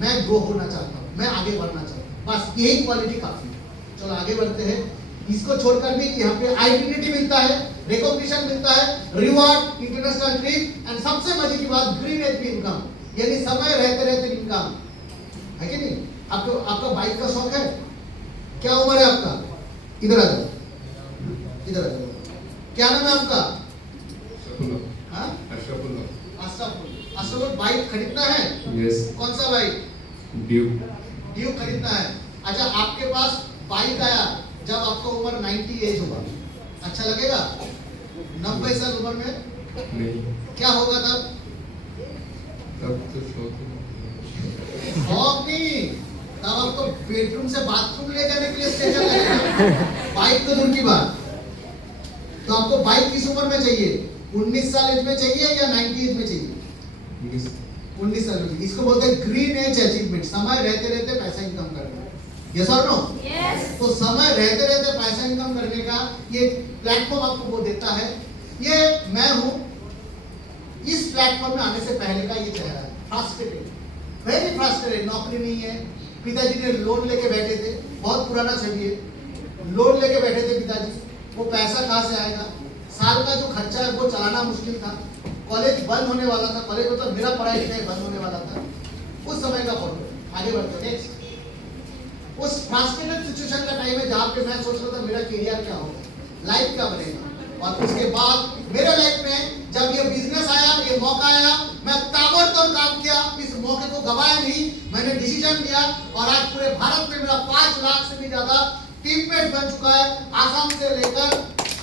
मैं ग्रो होना चाहता हूँ, मैं आगे बढ़ना चाहता हूँ, बस यही क्वालिटी काफी है। चलो आगे बढ़ते हैं। इसको छोड़कर भी यहाँ पे आइडेंटिटी मिलता है, रिकॉग्निशन मिलता है, रिवॉर्ड, इंटरनेशनल ट्रिप एंड सबसे मजे की बात ग्रीन एज भी इनकम, यानी समय रहते रहते इनकम है कि नहीं? आपका बाइक का शौक है? क्या उम्र है आपका? इधर आ जाओ, इधर आ जाओ। क्या नाम है आपका? अशरफुल। बाइक खरीदना है? यस। कौन सा बाइक? ड्यूक खरीदना है। अच्छा, आपके पास बाइक आया जब आपको उम्र 90 एज होगा, अच्छा लगेगा? 90 साल उम्र में नहीं, क्या होगा तब? तब तो शौक नहीं, तब आपको बेडरूम से बाथरूम ले जाने के लिए स्टेशन लगेगा। बाइक तो दूर की बात। तो आपको बाइक किस उम्र में चाहिए? 19 साल एज में चाहिए या 90 एज में चाहिए? 19 साल में। इसको बोलते हैं ग्रीन एज अचीवमेंट, समय रहते रहते पैसा इनकम करना। यस और नो? यस। तो समय रहते रहते पैसा इनकम करने का ये प्लेटफॉर्म आपको वो देता है। ये मैं हूं, इस प्लेटफॉर्म में आने से पहले का ये चेहरा है। फ्रस्ट्रेटेड, वेरी फ्रस्ट्रेटेड, नौकरी नहीं है, पिताजी ने लोन लेके बैठे थे, बहुत पुराना छवि है, लोन लेके बैठे थे पिताजी, वो पैसा कहाँ से आएगा? साल का जो खर्चा है वो चलाना मुश्किल था, कॉलेज बंद होने वाला था, कॉलेज मतलब मेरा पढ़ाई लिखाई बंद होने वाला था, उस समय का फोटो। आगे बढ़ते नेक्स्ट। उस फ्रस्ट्रेटेड सिचुएशन का टाइम है जहाँ पे मैं सोच रहा था मेरा करियर क्या होगा, लाइफ क्या बनेगा। और उसके बाद मेरे लाइफ में जब ये बिजनेस आया, ये मौका आया, मैं ताबड़तोड़ काम किया, इस मौके को गवाया नहीं, मैंने डिसीजन लिया और आज पूरे भारत में मेरा 5 लाख से भी ज्यादा टीममेट बन चुका है। आसाम से लेकर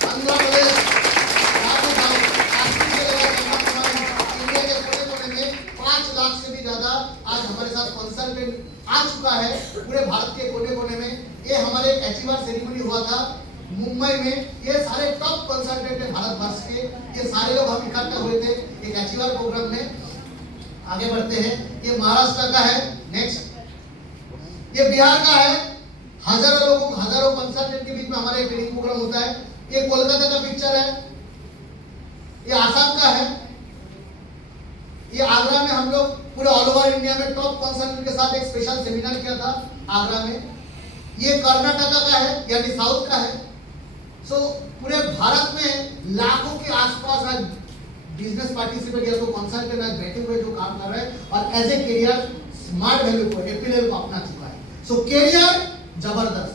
आंध्र प्रदेश, इंडिया के कोने-कोने में 5 लाख से भी ज्यादा आज हमारे साथ कंसल्टेंट आ चुका है पूरे भारत के कोने-कोने में। ये हमारे अचीवर सेरेमनी हुआ था मुंबई में, ये सारे टॉप कंसल्टेंट है भारत वर्ष के, ये सारे लोग हम इकट्ठा हुए थे एक अचीवर प्रोग्राम में। आगे बढ़ते हैं। ये महाराष्ट्र का है, नेक्स्ट। ये बिहार का है, हजारों कंसल्टेंट के बीच में हमारा एक ट्रेनिंग प्रोग्राम होता है। ये कोलकाता का पिक्चर है, ये आसाम का है, ये आगरा में हम लोग पूरे ऑल ओवर इंडिया में टॉप कंसल्टेंट के साथ एक स्पेशल सेमिनार किया था आगरा में। ये कर्नाटका का है, यानी साउथ का है। सो पूरे भारत में लाखों के आसपास आज बिजनेस पार्टिसिपेट या तो कंसल्टेंट आज बैठे हुए जो काम कर रहे हैं और as a career smart value को एपी लेवल को अपना चुका है। सो करियर जबरदस्त,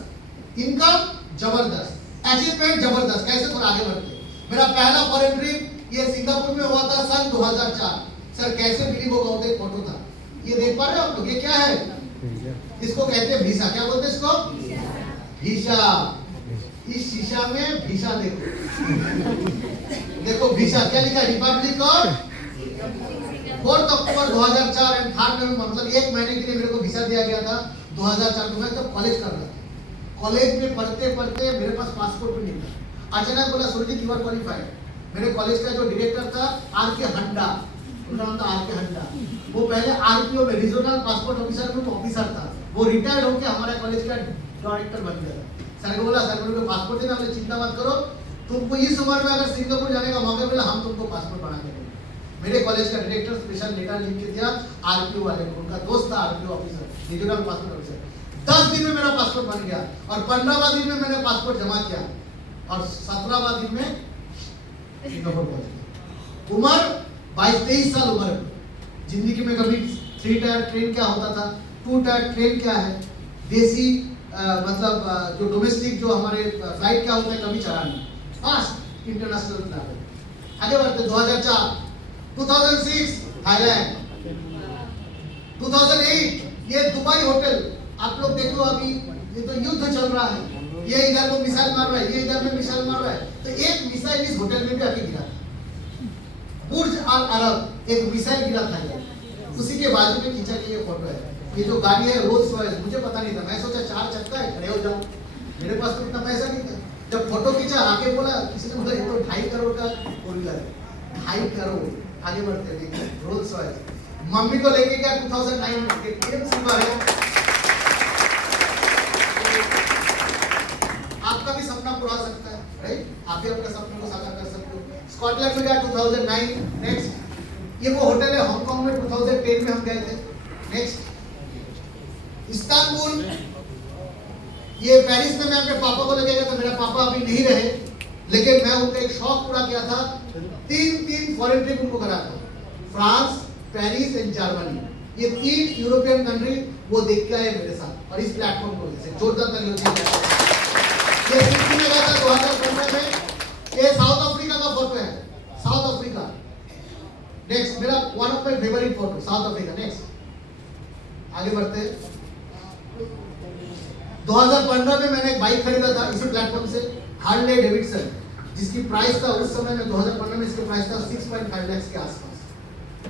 इनकम जबरदस्त, अचीवमेंट जबरदस्त। कैसे थोड़ा आगे बढ़ते। मेरा पहला फॉरेन ट्रिप ये सिंगापुर में हुआ था सन 2004। सर कैसे बिलीव होगा, वो एक फोटो था, ये देख पा रहे हो आप लोग, ये क्या है? इसको कहते हैं वीसा। क्या बोलते हैं इसको? वीसा। इस शीशा में वीसा देखो, देखो वीसा क्या लिखा है? रिपब्लिक ऑफ 4 अक्टूबर 2004 एंड 3 नवंबर, मतलब 1 महीने के लिए मेरे को वीसा दिया गया था 2004 में। मैं तब कॉलेज कर रहा था। कॉलेज में पढ़ते पढ़ते मेरे पास पासपोर्ट भी नहीं था। अचानक बोला सुरजीत यू आर क्वालिफाइड। मेरे कॉलेज का जो डायरेक्टर था आर.के. हंडा, उनका नाम था आर.के. हंडा। वो पहले आरपीओ में रीजनल पासपोर्ट ऑफिसर में ऑफिसर था। वो रिटायर्ड होकर हमारे कॉलेज का डायरेक्टर बन गया। सर को बोला, सर मेरे को पासपोर्ट देना, हमने चिंता मत करो, तुमको इस उम्र में अगर सिंगापुर जाने का मौका मिला हम तुमको पासपोर्ट बना के देंगे। मेरे कॉलेज का डायरेक्टर स्पेशल लेटर लिख के दिया आरपीओ वाले को, उनका दोस्त था RPO officer, regional passport officer. 10 दिन में मेरा पासपोर्ट बन गया और 15वां दिन में मैंने पासपोर्ट जमा किया और 17वां दिन में सिंगापुर पहुंच गया। उम्र 22-23 साल उम्र। जिंदगी में कभी 3 टायर ट्रेन क्या होता था, 2 टायर ट्रेन क्या है, देसी मतलब जो डोमेस्टिक जो हमारे फ्लाइट क्या होता है कभी चला नहीं। Fast international travel. आगे बढ़ते 2004, 2006 थाईलैंड, 2008 ये दुबई होटल। आप लोग देखो अभी ये तो युद्ध चल रहा है, ये इधर को मिसाइल मार रहा है, ये इधर में मिसाइल मार रहा है, तो एक मिसाइल इस होटल में भी आके गिरा। बुर्ज अल अरब एक मिसाइल गिरा था, उसी के बाजू में खींचा गया ये फोटो है। ये जो गाड़ी है रोल्स रॉयस, मुझे पता नहीं था, मैं सोचा 4 चक्का है खड़े हो जाऊं, मेरे पास तो इतना पैसा नहीं था। जब फोटो खींचा आगे बोला, किसी ने बोला ये तो 2.5 करोड़ का फोर व्हीलर है, 2.5 करोड़। आगे बढ़ते देखिए रोल्स रॉयस। मम्मी को लेके गया 2009 में, केटीएम सिल्वर है। आपका भी सपना पूरा हो सकता है, राइट? आप भी अपने सपने को साकार कर सकते हो। स्कॉटलैंड में गया 2009। नेक्स्ट ये वो होटल है हांगकांग में 2010 में हम गए थे। नेक्स्ट इस्तांबुल, ये पेरिस में मैं अपने पापा को लेके गया था। मेरा पापा अभी नहीं रहे, लेकिन मैं उनका एक शौक पूरा किया था। 3 फॉरेन ट्रिप उनको करा था, फ्रांस, पेरिस एंड जर्मनी। ये 3 यूरोपियन कंट्री वो देख के आए मेरे साथ और इस प्लेटफॉर्म को जैसे जोरदार तालियों से ये सिडनी में गया था 2015 में। ये साउथ अफ्रीका का फोटो है, साउथ अफ्रीका। नेक्स्ट मेरा one of my favourite photo south Africa. Next आगे बढ़ते हैं। 2015 में मैंने एक बाइक खरीदा था इसी प्लेटफॉर्म से, हार्ले डेविडसन, जिसकी प्राइस था उस समय में 2015 में इसकी प्राइस था 6.5 लाख के आसपास।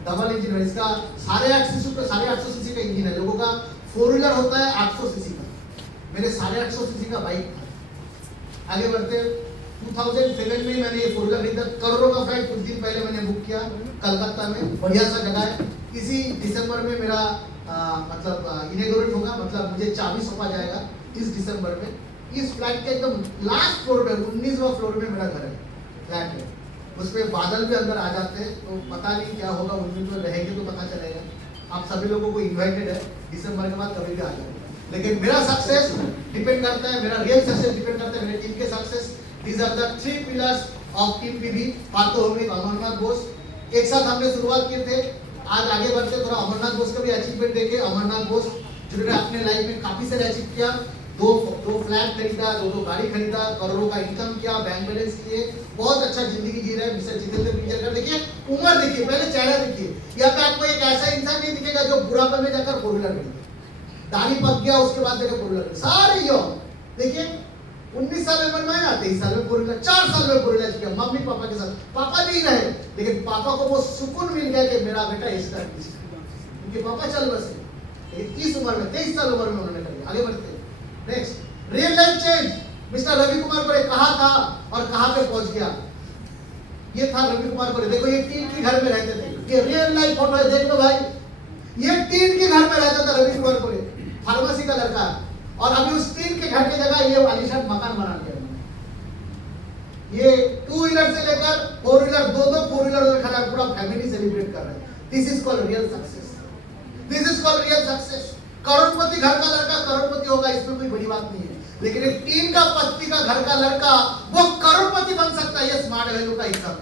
डबल इंजन है इसका, 850 सीसी का इंजन है। लोगों का 4 व्हीलर होता है 800 सीसी का, मेरे 850 सीसी का बाइक था। आगे बढ़ते 2007 में मैंने ये 4 व्हीलर खरीदा। करोड़ों का फ्लाइट कुछ दिन पहले मैंने बुक किया कलकत्ता में, बढ़िया सा जगह है। इसी दिसंबर में मेरा मतलब इनॉग्रेट होगा, मतलब मुझे चाबी सौंपा जाएगा इस दिसंबर में। इस फ्लैट के एकदम लास्ट फ्लोर में 19वां फ्लोर में मेरा घर है, फ्लैट है। उसमें बादल भी अंदर आ जाते हैं, तो पता नहीं क्या होगा, उस दिन तो रहेंगे तो पता चलेगा। आप सभी लोगों को इन्वाइटेड है, दिसंबर के बाद कभी भी आ जाएगा। लेकिन मेरा सक्सेस डिपेंड करता है, मेरा रियल सक्सेस डिपेंड करता है मेरे टीम के success. These are the 3 pillars of team PV, Partho Homi, Amarnath Bose. एक साथ हमने शुरुआत किए थे। आज आगे बढ़ते थोड़ा अमरनाथ बोस का भी अचीवमेंट देखे। अमरनाथ बोस जिन्होंने अपने लाइफ में काफी सारे अचीव किया, दो फ्लैट खरीदा, 2 गाड़ी खरीदा, करोड़ों का इनकम किया, बैंक बैलेंस किए, बहुत अच्छा जिंदगी जी रहे हैं। मिस्टर जितेंद्र पिंजरकर देखिए, उम्र देखिए, पहले चेहरा देखिए। यहाँ पे आपको एक ऐसा इंसान नहीं दिखेगा जो बुढ़ापे में जाकर 4 व्हीलर खरीदे, दाढ़ी पक गया उसके बाद जाकर 4 व्हीलर, सारे यो देखिए 19 साल में बनवाया, 23 साल में 4 व्हीलर, 4 साल में 4 व्हीलर किया मम्मी पापा के साथ। पापा नहीं रहे, लेकिन पापा को वो सुकून मिल गया कि मेरा बेटा इस तरह उनके पापा चल बसे। 30 उम्र में, 23 साल उम्र में उन्होंने कर दिया। आगे बढ़ते next real life change. Mister Ravi Kumar Kore कहाँ था और कहाँ पे पहुंच गया। ये था रवि कुमार कोरे। देखो ये टीन के घर में रहते थे, ये रियल लाइफ फोटो है, देख लो भाई। ये टीन के घर में रहता था रवि कुमार कोरे, फार्मेसी का लड़का। और अभी उस टीन के घर की जगह ये आलीशान मकान बना दिया। ये 2 व्हीलर से लेकर 4 व्हीलर, 2 4 व्हीलर खड़ा पूरा फैमिली सेलिब्रेट कर रहे हैं। This is called real success, this is called real success. करोड़पति घर का लड़का करोड़पति होगा, इसमें कोई बड़ी बात नहीं है। लेकिन एक 3 का पत्नी का घर का लड़का वो करोड़पति बन सकता है, ये स्मार्ट वैल्यू का हिस्सा है।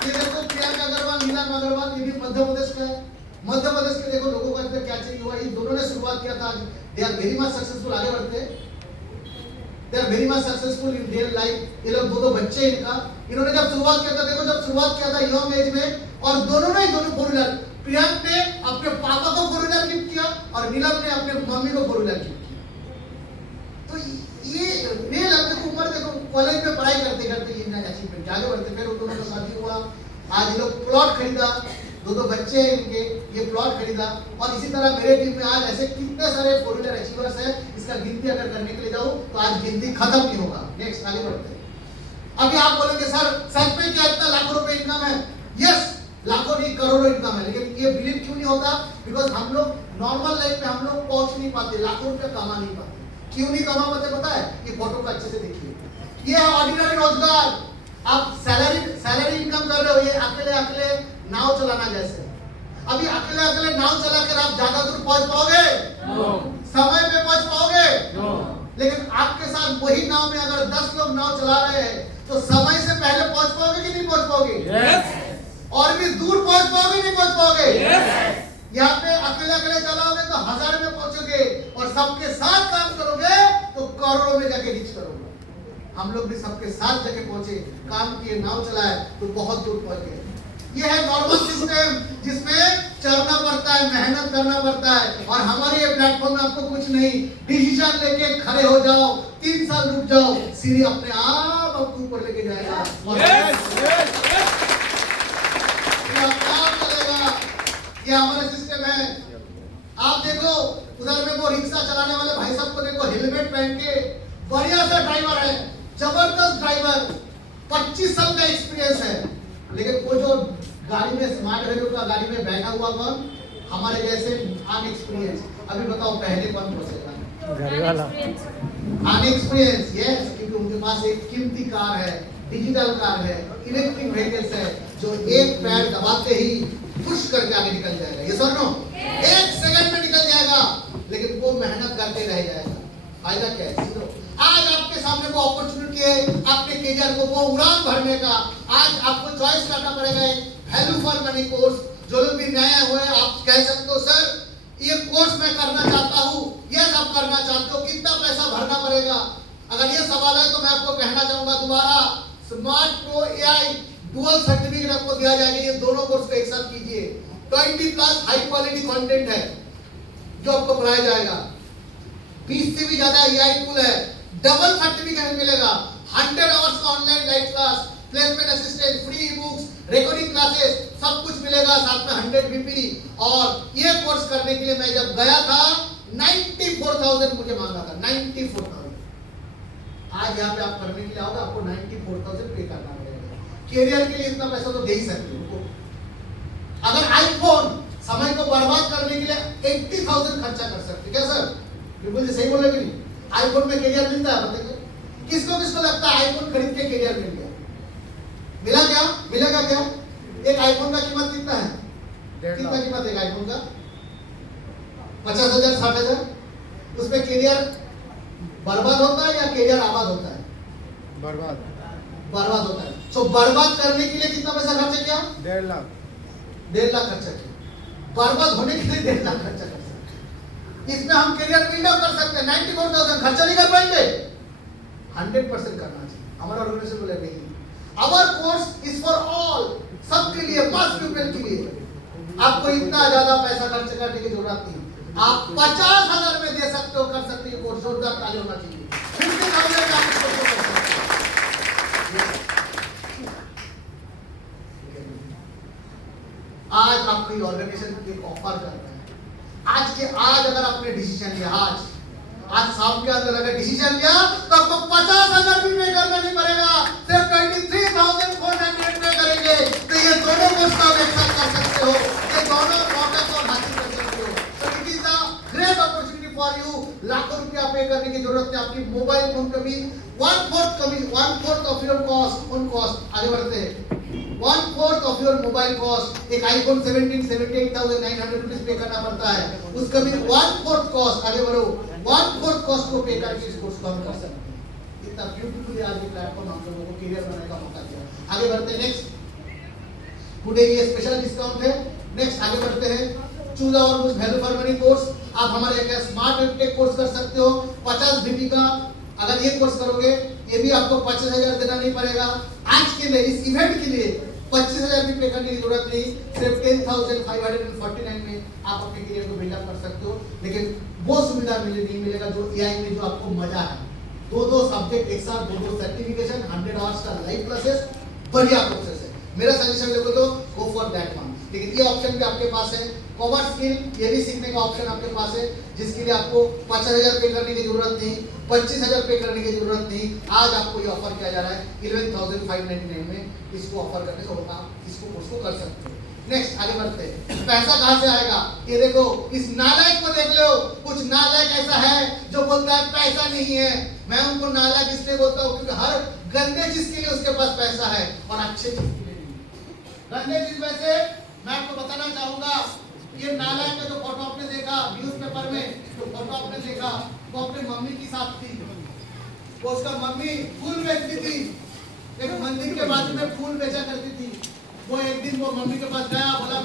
ये देखो प्रियंका अग्रवाल, नीलम अग्रवाल, ये भी मध्य प्रदेश का है। मध्य प्रदेश के देखो लोगों का अंदर क्या चेंज हुआ, ये दोनों ने शुरुआत किया था, they are very much successful, आगे बढ़ते, they are very much successful in real life. ये लोग दो बच्चे इनका, इन्होंने जब शुरुआत किया था, देखो जब शुरुआत किया था यंग एज में, और दोनों ने 4 व्हीलर, प्रियंक ने अपने पापा को 4 व्हीलर गिफ्ट किया और नीलम ने अपने मम्मी को 4 व्हीलर गिफ्ट किया। तो ये लगता है उम्र देखो कॉलेज में पढ़ाई करते करते ये अचीवमेंट, आगे बढ़ते, फिर उन दोनों का शादी हुआ, आज ये लोग प्लॉट खरीदा, 2 बच्चे हैं इनके, ये प्लॉट खरीदा, और इसी तरह मेरे टीम में आज ऐसे कितने सारे 4 व्हीलर अचीवर्स हैं, इसका गिनती अगर करने के लिए जाऊं तो आज गिनती खत्म नहीं होगा। नेक्स्ट आगे बढ़ते हैं। अभी आप बोलेंगे सर सच में क्या इतना लाखों रुपए इनकम है? यस, लाखों नहीं करोड़ों इनकम है, लेकिन ये बिलीव क्यों नहीं होता? बिकॉज हम लोग नॉर्मल लाइफ में हम लोग पहुंच नहीं पाते, लाखों रुपए कमा नहीं पाते। क्यों नहीं कमा पाते पता है? ये फोटो को अच्छे से देखिए, ये ऑर्डिनरी रोजगार, आप सैलरी इनकम कर रहे हो, ये अकेले नाव चलाना जैसे। अभी अकेले नाव चलाकर आप ज्यादा दूर पहुंच पाओगे? समय पे पहुंच पाओगे? लेकिन आपके साथ वही नाव में अगर 10 लोग नाव चला रहे हैं तो समय से पहले पहुंच पाओगे कि नहीं पहुंच पाओगे? और भी दूर पहुंच पाओगे नहीं पहुंच पाओगे? यहाँ पे अकेले चलाओगे तो 1000 में पहुंचोगे, और सबके साथ काम करोगे तो करोड़ों में जाके रीच करोगे। हम लोग भी सबके साथ जाके पहुंचे, काम किए, नाव चलाए तो बहुत दूर पहुंच गए। ये है नॉर्मल सिस्टम जिसमें चलना पड़ता है, मेहनत करना पड़ता है, और हमारे ये प्लेटफॉर्म में आपको कुछ नहीं, डिसीजन लेके खड़े हो जाओ, 3 साल रुक जाओ, सीढ़ी अपने आप आपको ऊपर लेके जाएगा, चलेगा। ये हमारा सिस्टम है। आप देखो उधर में वो रिक्शा चलाने वाले भाई साहब को देखो, हेलमेट पहन के, बढ़िया सा ड्राइवर है, जबरदस्त ड्राइवर, 25 साल का एक्सपीरियंस है, लेकिन वो जो गाड़ी में स्मार्ट वैल्यू का गाड़ी में बैठा हुआ कौन? हमारे जैसे अनएक्सपीरियंस। अभी बताओ पहले कौन पहुंचेगा? घर वाला अनएक्सपीरियंस, यस, क्योंकि उनके पास एक कीमती कार है, डिजिटल कार है, इलेक्ट्रिक व्हीकल्स है, जो एक पैर दबाते ही पुश करके आगे निकल जाएगा। ये सुनो, 1 सेकंड में निकल जाएगा, लेकिन वो मेहनत करते रह जाएगा। फायदा क्या है? जीरो। आज आपके सामने वो अपॉर्चुनिटी है अपने करियर को वो उड़ान भरने का। आज आपको चॉइस करना पड़ेगा एक वैल्यू फॉर मनी कोर्स। जो लोग भी नए हुए आप कह सकते हो सर ये कोर्स मैं करना चाहता हूँ, यस आप करना चाहते हो, कितना पैसा भरना पड़ेगा? अगर ये सवाल है तो मैं आपको कहना चाहूंगा दोबारा, smart pro AI dual certificate आपको दिया जाएगा। ये दोनों कोर्स को एक साथ कीजिए। 20+ हाई क्वालिटी कंटेंट है जो आपको पढ़ाया जाएगा। 20 से भी ज्यादा एआई टूल है, डबल सर्टिफिकेट मिलेगा, 100 आवर्स का online live class, placement assistant, free books, recording classes, सब कुछ मिलेगा, साथ में 100 बीपी। और ये कोर्स करने के लिए मैं जब गया था 94,000 मुझे मांगा था, 94,000। आज यहाँ पे आप करने के लिए आओगे आपको 94,000 पे करना पड़ेगा। कैरियर के लिए इतना पैसा तो दे ही सकते हो। अगर आईफोन समय को बर्बाद करने के लिए 80,000 खर्चा कर सकते, क्या सर? बिल्कुल सही बोले कि नहीं? आईफोन में कैरियर मिलता है? बताइए किसको लगता है आईफोन खरीद के कैरियर मिल गया? मिला क्या? मिलेगा क्या? एक आईफोन का कीमत कितना है? कितना कीमत है आईफोन का? 50,000 60,000। उसमें कैरियर बर्बाद होता है या कैरियर आबाद होता है? बर्बाद होता है। सो बर्बाद करने के लिए कितना पैसा खर्चा किया? 1.5 लाख। 1.5 लाख खर्चा किया। बर्बाद होने के लिए 1.5 लाख खर्चा कर सकते। इसमें हम कैरियर बिल्ड अप कर सकते हैं। 94,000 खर्चा नहीं कर पाएंगे? 100% करना चाहिए। हमारा ऑर्गेनाइजेशन बोले नहीं, our course is for all, सबके लिए, मास पीपल के लिए। आपको इतना ज्यादा पैसा खर्च करने की जरूरत नहीं। आप 50,000 में दे सकते हो, कर सकते हो। कोर्स जोरदार ताली होना चाहिए। 50,000 आप इसको कर सकते हो। आज आपको ऑर्गेनाइजेशन एक ऑफर कर रहा है। आज अगर आपने डिसीजन लिया, आज शाम के अंदर अगर डिसीजन लिया तो आपको 50,000 भी पे करना नहीं पड़ेगा, सिर्फ 23,400 पे करेंगे। तो ये दोनों कोर्स का एक साथ कर सकते हो, ये दोनों मौके को हासिल कर सकते हो। तो it is a great opportunity for you. लाखों रुपया पे करने की जरूरत नहीं। आपकी मोबाइल फोन का भी 1/4 of your cost on cost. आगे बढ़ते हैं। 1/4 ऑफ योर मोबाइल कॉस्ट। एक आईफोन 17 78,900 रुपीज पे करना पड़ता है, उसका भी 1/4 कॉस्ट, आगे बढ़ो, 1/4 कॉस्ट को पे करके इस कोर्स को हम कर सकते हैं। इतना ब्यूटीफुली आज ये प्लेटफॉर्म हम लोगों को करियर बनाने का मौका दिया। आगे बढ़ते हैं नेक्स्ट, टुडे ये स्पेशल डिस्काउंट है। नेक्स्ट आगे बढ़ते हैं, choose our most value for money course. आप हमारे एक स्मार्ट एडटेक कोर्स कर सकते हो 50 बीपी का। अगर ये कोर्स करोगे ये भी आपको 25,000 देना नहीं पड़ेगा। आज के लिए इस इवेंट के लिए 25,000 भी पे करने की जरूरत नहीं, सिर्फ 10,549 में आप अपने करियर को बिल्डअप कर सकते हो। लेकिन वो सुविधा नहीं मिलेगा जो एआई में जो आपको मजा है, दो सब्जेक्ट एक साथ, दो सर्टिफिकेशन, 100 आवर्स का लाइव क्लासेस, बढ़िया प्रोसेस है। मेरा सजेशन देखो तो गो फॉर दैट वन। लेकिन ये ऑप्शन भी आपके पास है, कॉमर्स स्किल ये भी सीखने का ऑप्शन आपके पास है, जिसके लिए आपको 50,000 पे करने की जरूरत नहीं, 25,000 पे करने की जरूरत नहीं। आज आपको ये ऑफर किया जा रहा है 11,599 में, इसको ऑफर करने से होगा, इसको कोर्स को कर सकते हो। नेक्स्ट आगे बढ़ते हैं, पैसा कहां से आएगा? ये देखो, इस नालायक को देख लो। कुछ नालायक ऐसा है जो बोलता है पैसा नहीं है। मैं उनको नालायक इसलिए बोलता हूं क्योंकि हर गंदे चीज के लिए उसके पास पैसा है और अच्छे चीज के लिए नहीं। गंदे चीज में से मैं आपको बताना चाहूंगा, ये नालायक का जो फोटो आपने देखा न्यूज़पेपर में, जो फोटो आपने देखा वो अपनी मम्मी की साथ थी। वो उसका मम्मी फूल बेचती थी, एक मंदिर के बाजू में फूल बेचा करती थी। वो एक दिन वो मम्मी के पास गया, बोला